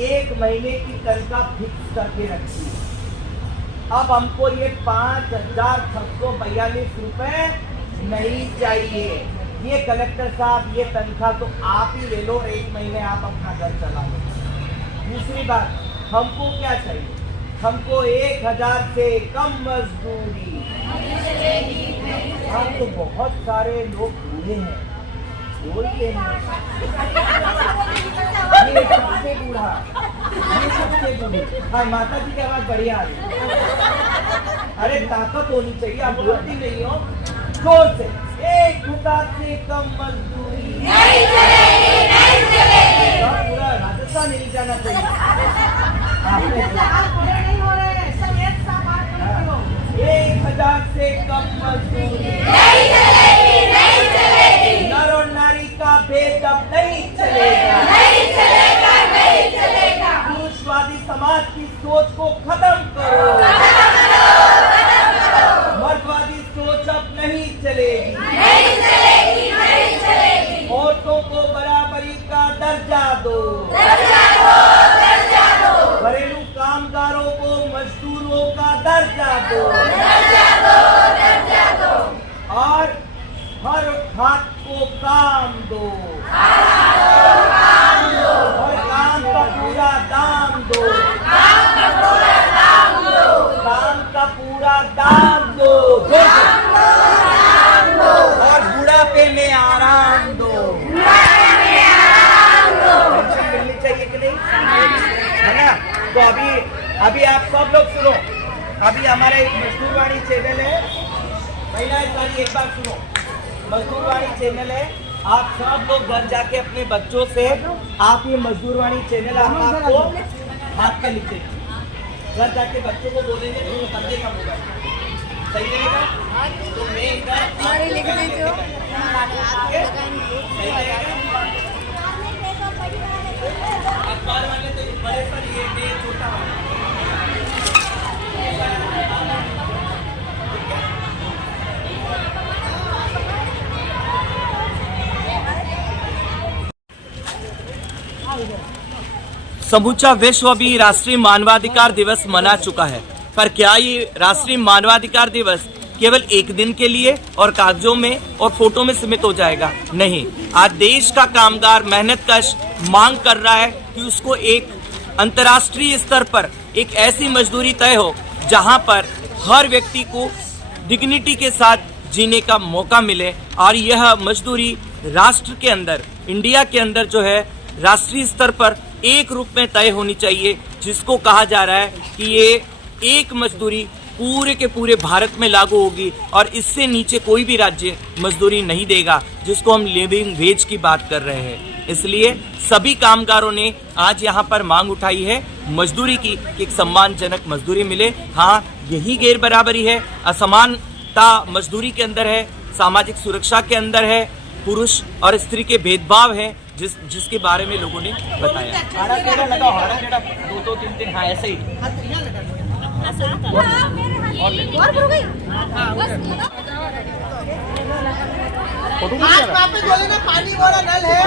एक महीने की तनख्वाह फिक्स करके रखी है। अब हमको ये 5,642 रुपए नहीं चाहिए। ये कलेक्टर साहब, ये तनख्वाह तो आप ही ले लो, एक महीने आप अपना घर चला लो। दूसरी बात, हमको क्या चाहिए? हमको 1,000 से कम मजदूरी। हम तो बहुत सारे लोग बूढ़े हैं, बोलते हैं ये सबसे बूढ़ा, ये सबसे बूढ़ी। हाँ, माता जी की आवाज बढ़िया आ रही। अरे ताकत होनी चाहिए, आप बोलती नहीं हो। जोर से, 1,000 से कम मजदूरी नहीं चलेगी, नहीं चलेगी। पूरा राजस्थान नहीं जाना चाहिए। 1,000 से कम मजदूरी नहीं चलेगी, नहीं चलेगी। नर और नारी का भेद अब नहीं चलेगा, नहीं चलेगा, नहीं चलेगा। पुरुषवादी समाज की सोच को खत्म करो, मर्दवादी सोच अब नहीं चलेगी, नहीं चलेगी, नहीं चलेगी। औरतों को बराबरी का दर्जा दो, दर्जा दो, दर्जा दो। घरेलू कामगारों को मजदूरों का दर्जा दो, दर्जा दो, दर्जा दो। और हर हाथ को काम दो, काम दो। और काम का पूरा दाम दो, काम का पूरा दाम दो, काम का पूरा दाम दो, दाम दो। और बुढ़ापे में आराम दो, बुढ़ापे में आराम दो। पेंशन मिलनी चाहिए कि नहीं, है ना? तो अभी आप सब लोग सुनो। अभी हमारा एक मजदूरवाणी चैनल है, महिलाएं सारी एक बार सुनो। मजदूरवाणी चैनल है, आप सब लोग घर जाके अपने बच्चों से आप ये मजदूरवाणी चैनल आपको हाथ पे लिख देंगे। घर जाके बच्चों को बोलेंगे तो तब ये कम होगा, सही रहेगा? तो मैं इधर लिख दीजिए, सही रहेगा? अखबार वाले तो बड़े पर, ये छोटा वाला। समूचा विश्व अभी राष्ट्रीय मानवाधिकार दिवस मना चुका है, पर क्या ये राष्ट्रीय मानवाधिकार दिवस केवल एक दिन के लिए और कागजों में और फोटो में सीमित हो जाएगा? नहीं, आज देश का कामगार मेहनतकश मांग कर रहा है कि उसको एक अंतर्राष्ट्रीय स्तर पर एक ऐसी मजदूरी तय हो जहां पर हर व्यक्ति को डिग्निटी के साथ जीने का मौका मिले। और यह मजदूरी राष्ट्र के अंदर, इंडिया के अंदर जो है, राष्ट्रीय स्तर पर एक रूप में तय होनी चाहिए, जिसको कहा जा रहा है कि ये एक मजदूरी पूरे के पूरे भारत में लागू होगी और इससे नीचे कोई भी राज्य मजदूरी नहीं देगा, जिसको हम लिविंग वेज की बात कर रहे हैं। इसलिए सभी कामगारों ने आज यहाँ पर मांग उठाई है मजदूरी की, एक सम्मानजनक मजदूरी मिले। हाँ, यही गैर बराबरी है, असमानता मजदूरी के अंदर है, सामाजिक सुरक्षा के अंदर है, पुरुष और स्त्री के भेदभाव है जिसके बारे में लोगों ने बताया। दो तीन तीन, हाँ ऐसे ही। आज वहाँ पे बोले ना पानी वाला नल है।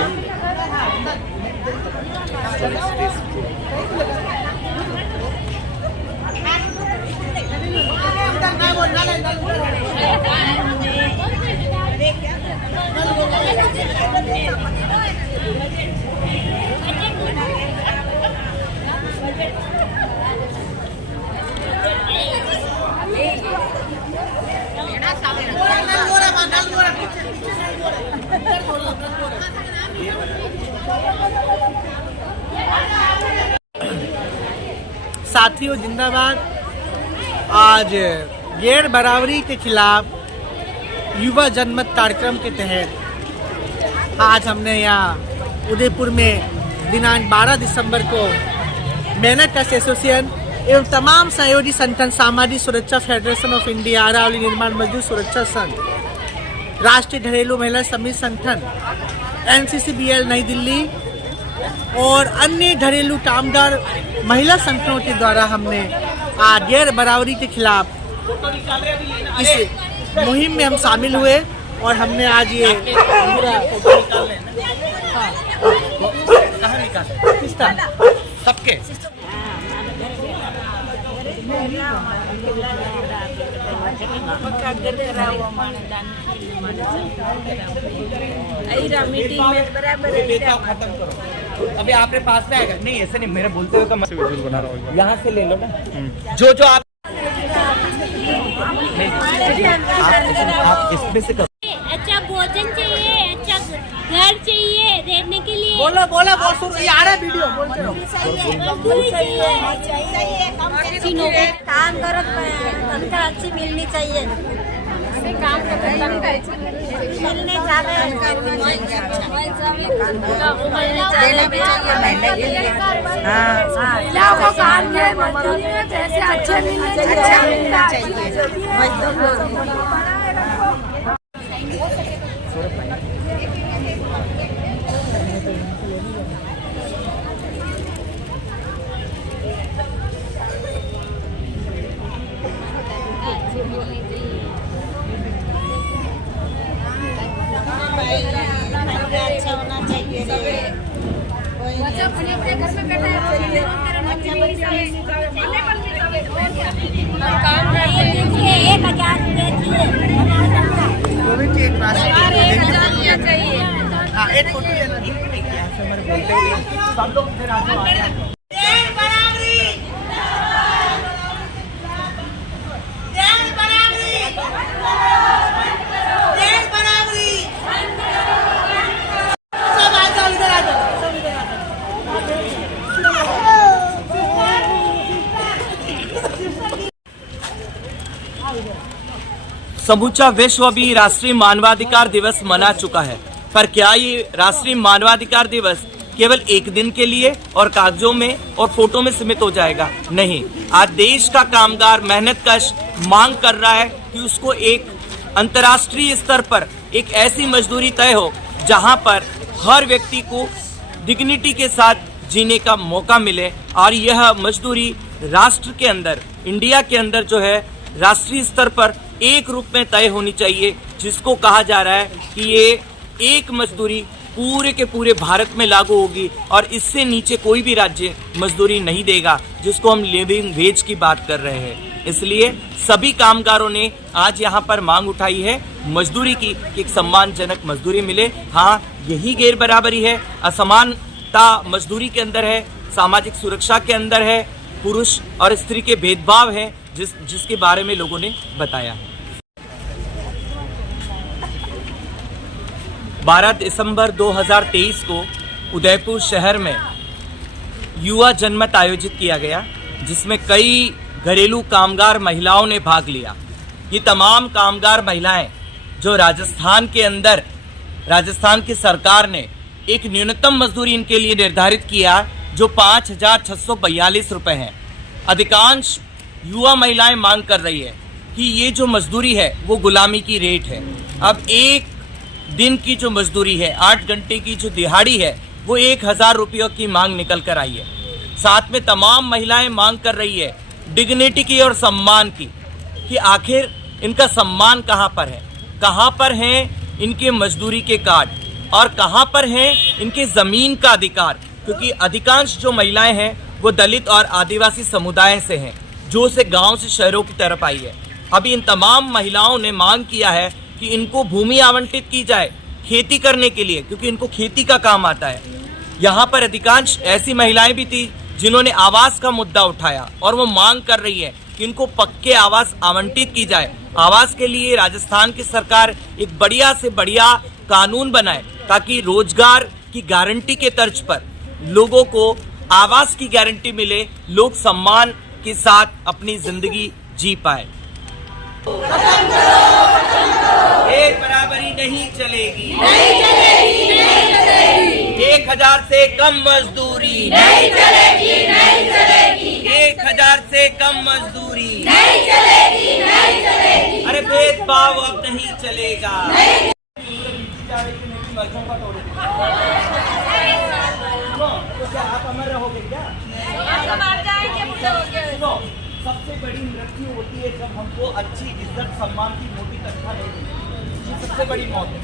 साथियों जिंदाबाद। आज गैर बराबरी के खिलाफ युवा जनमत कार्यक्रम के तहत आज हमने यहाँ उदयपुर में दिनांक 12 दिसंबर को मेहनत ट्रस्ट एसोसिएशन एवं तमाम सहयोगी संगठन सामाजिक सुरक्षा फेडरेशन ऑफ इंडिया, अरावली निर्माण मजदूर सुरक्षा संघ, राष्ट्रीय घरेलू महिला समिति संगठन, NCCBL नई दिल्ली और अन्य घरेलू कामगार महिला संगठनों के द्वारा हमने आज गैर बराबरी के खिलाफ इस मुहिम में हम शामिल हुए और हमने आज ये सबके खत्म करो। अभी आपके पास में आएगा नहीं, ऐसे नहीं, मेरे बोलते हुए का यहाँ से ले लो ना जो आप इसमें से अच्छा भोजन चाहिए, अच्छा घर चाहिए रहने के लिए। बोलो बोलो बहुत सुन ये आ रहा है वीडियो। काम करो तनख्वाह अच्छी मिलनी चाहिए। काम मिलने अच्छा होना चाहिए। अपने अपने घर में बैठा है 1000 चाहिए। एक फोटो सब लोग समूचा विश्व अभी राष्ट्रीय मानवाधिकार दिवस मना चुका है, पर क्या ये राष्ट्रीय मानवाधिकार दिवस केवल एक दिन के लिए और कागजों में और फोटो में सीमित हो जाएगा? नहीं, आज देश का कामगार मेहनतकश मांग कर रहा है कि उसको एक अंतर्राष्ट्रीय स्तर पर एक ऐसी मजदूरी तय हो जहां पर हर व्यक्ति को डिग्निटी के साथ जीने का मौका मिले, और यह मजदूरी राष्ट्र के अंदर, इंडिया के अंदर जो है राष्ट्रीय स्तर पर एक रूप में तय होनी चाहिए, जिसको कहा जा रहा है कि ये एक मजदूरी पूरे के पूरे भारत में लागू होगी और इससे नीचे कोई भी राज्य मजदूरी नहीं देगा, जिसको हम लिविंग वेज की बात कर रहे हैं। इसलिए सभी कामगारों ने आज यहाँ पर मांग उठाई है मजदूरी की, कि एक सम्मानजनक मजदूरी मिले। हाँ, यही गैर बराबरी है, असमानता मजदूरी के अंदर है, सामाजिक सुरक्षा के अंदर है, पुरुष और स्त्री के भेदभाव है जिसके बारे में लोगों ने बताया है। 12 दिसंबर 2023 को उदयपुर शहर में युवा जनमत आयोजित किया गया, जिसमें कई घरेलू कामगार महिलाओं ने भाग लिया। ये तमाम कामगार महिलाएं जो राजस्थान के अंदर, राजस्थान की सरकार ने एक न्यूनतम मजदूरी इनके लिए निर्धारित किया जो 5,642 रुपये है। अधिकांश युवा महिलाएं मांग कर रही है कि ये जो मजदूरी है वो गुलामी की रेट है। अब एक दिन की जो मजदूरी है, 8 घंटे की जो दिहाड़ी है, वो 1000 रुपयों की मांग निकल कर आई है। साथ में तमाम महिलाएं मांग कर रही है डिग्निटी की और सम्मान की, कि आखिर इनका सम्मान कहाँ पर है, कहाँ पर हैं इनके मजदूरी के कार्ड और कहाँ पर हैं इनके ज़मीन का अधिकार। क्योंकि अधिकांश जो महिलाएं हैं वो दलित और आदिवासी समुदाय से हैं, जो से गांव से शहरों की तरफ आई है। अभी इन तमाम महिलाओं ने मांग किया है कि इनको भूमि आवंटित की जाए खेती करने के लिए, क्योंकि इनको खेती का काम आता है। यहाँ पर अधिकांश ऐसी महिलाएं भी थी जिन्होंने आवास का मुद्दा उठाया और वो मांग कर रही है कि इनको पक्के आवास आवंटित की जाए। आवास के लिए राजस्थान की सरकार एक बढ़िया से बढ़िया कानून बनाए ताकि रोजगार की गारंटी के तर्ज पर लोगों को आवास की गारंटी मिले, लोग सम्मान के साथ अपनी जिंदगी जी पाए। एक बराबरी नहीं चलेगी, 1000 से कम मजदूरी नहीं चलेगी, 1000 से कम मजदूरी नहीं चलेगी। अरे भेदभाव अब नहीं चलेगा। तो क्या आप अमर रहोगे क्या? सबसे बड़ी मृत्यु होती है जब हमको अच्छी इज्जत सम्मान की मोटी तनख्वाह नहीं मिलती। ये सबसे बड़ी मौत है।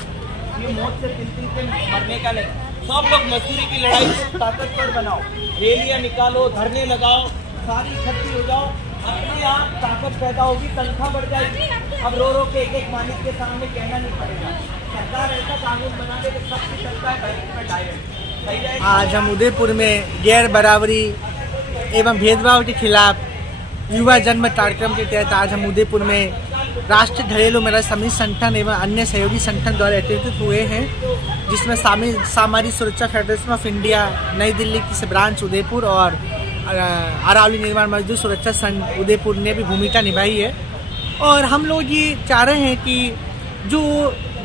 ये मौत से 3 दिन मरने का नहीं। सब लोग मजदूरी की लड़ाई को ताकतवर बनाओ, रैलियां निकालो, धरने लगाओ, सारी इकट्ठी हो जाओ, अपने आप ताकत पैदा होगी, तनख्वाह बढ़ जाएगी। अब रो रो के एक मालिक के सामने कहना नहीं पड़ेगा। सरकार ऐसा कानून बना दे कि सबकी तनख्वाह बैंक में डायरेक्ट। आज हम उदयपुर में गैर बराबरी एवं भेदभाव के खिलाफ युवा जनमत कार्यक्रम के तहत आज हम उदयपुर में राष्ट्रीय घरेलू महिला समिति संगठन एवं अन्य सहयोगी संगठन द्वारा एकत्रित हुए हैं, जिसमें सामाजिक सुरक्षा फेडरेशन ऑफ इंडिया नई दिल्ली की ब्रांच उदयपुर और अरावली निर्माण मजदूर सुरक्षा संघ उदयपुर ने भी भूमिका निभाई है। और हम लोग ये चाह रहे हैं कि जो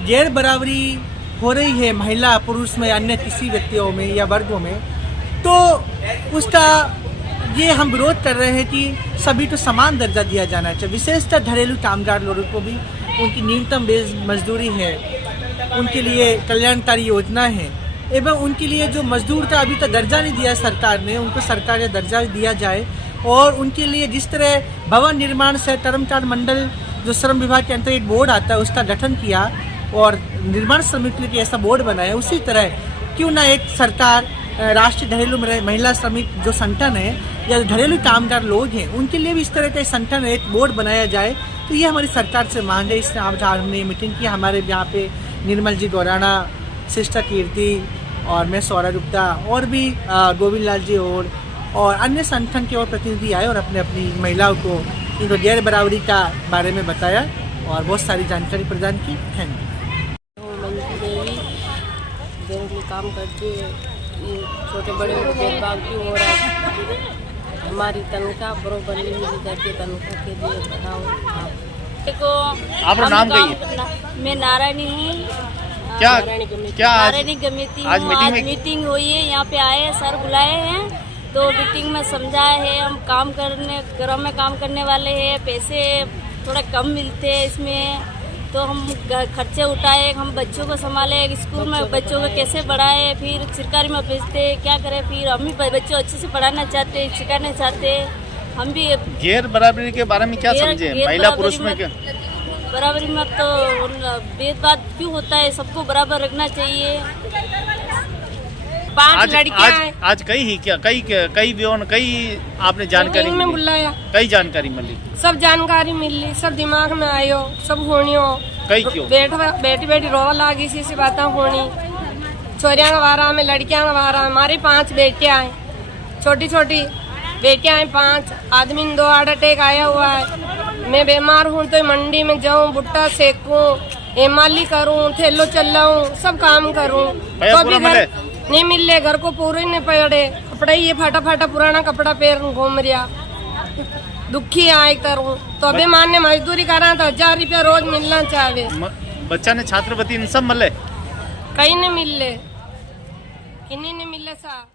गैर बराबरी हो रही है महिला पुरुष में अन्य किसी व्यक्तियों में या वर्गों में, तो उसका ये हम विरोध कर रहे हैं कि सभी को समान दर्जा दिया जाना चाहिए। विशेषतः घरेलू कामगार लोगों को भी उनकी न्यूनतम बेस मजदूरी है, उनके लिए कल्याणकारी योजना है एवं उनके लिए जो मजदूर का अभी तक दर्जा नहीं दिया सरकार ने, उनको सरकार का दर्जा दिया जाए। और उनके लिए जिस तरह भवन निर्माण से कर्मचारी मंडल जो श्रम विभाग के अंतर्गत एक बोर्ड आता है उसका गठन किया और निर्माण श्रमिक के लिए ऐसा बोर्ड बनाया, उसी तरह क्यों ना एक सरकार राष्ट्रीय घरेलू महिला श्रमिक जो संगठन है या घरेलू कामगार लोग हैं उनके लिए भी इस तरह का संगठन एक बोर्ड बनाया जाए। तो ये हमारी सरकार से मांग है। इसमें आज हमने मीटिंग की, हमारे यहाँ पे निर्मल जी गौराना, सिस्टर कीर्ति और मैं सौरभ गुप्ता और भी गोविंद लाल जी और अन्य संगठन के और प्रतिनिधि आए और अपने अपनी महिलाओं को इनको गैर बराबरी का बारे में बताया और बहुत सारी जानकारी प्रदान की। Thank you. देवी में काम करती है, ये छोटे बड़े भेदभाव क्यों हो रहा है? हमारी तनख्वाह बराबर नहीं मिली जाती, तनख्वाह के लिए बताओ। देखो आपका नाम मैं नारायणी हूँ। क्या नारायणी गमिती आज मीटिंग हुई है, यहाँ पे आए हैं, सर बुलाए हैं, तो मीटिंग में समझाया है हम घरों में काम करने वाले हैं, पैसे थोड़ा कम मिलते हैं इसमें, तो हम खर्चे उठाए, हम बच्चों को संभाले, स्कूल में बच्चों को कैसे पढ़ाए, फिर सरकारी में भेजते, क्या करें, फिर हम भी बच्चों अच्छे से पढ़ाना चाहते, सिखाना चाहते। हम भी गैर बराबरी के बारे में क्या समझे? महिला पुरुष में क्या बराबरी में तो भेदभाव क्यों होता है? सबको बराबर रखना चाहिए। 5 लड़कियां आज कई ही क्या कई आपने जानकारी में बुलाया, कई जानकारी मिली, सब जानकारी मिली, सब दिमाग में आयो, सब होनी हो कई क्यों बेटी रोवा लागी सी बातें होनी, छोरियां का वारा में, लड़कियां का वारा। हमारी 5 बेटियां हैं, छोटी छोटी बेटियां हैं 5। आदमी 2 हार्ट अटैक आया हुआ है। मैं बीमार हूँ तो मंडी में जाऊँ, भुट्टा सेकूं, एमाली करूँ, थैलो चलाऊं, सब काम करूँ, तो भी घर नहीं मिल रहे, घर को पूरे नहीं पड़े, कपड़ा ही ये फटा पुराना कपड़ा पहन घूम रहा, दुखी आए करूँ। तो अभी मान्य मजदूरी करा तो 1000 रुपया रोज मिलना चाहिए। बच्चा ने छात्रवृत्ति सब मिले, कहीं नहीं मिल रहे, किन्हीं नहीं मिल रहे सा।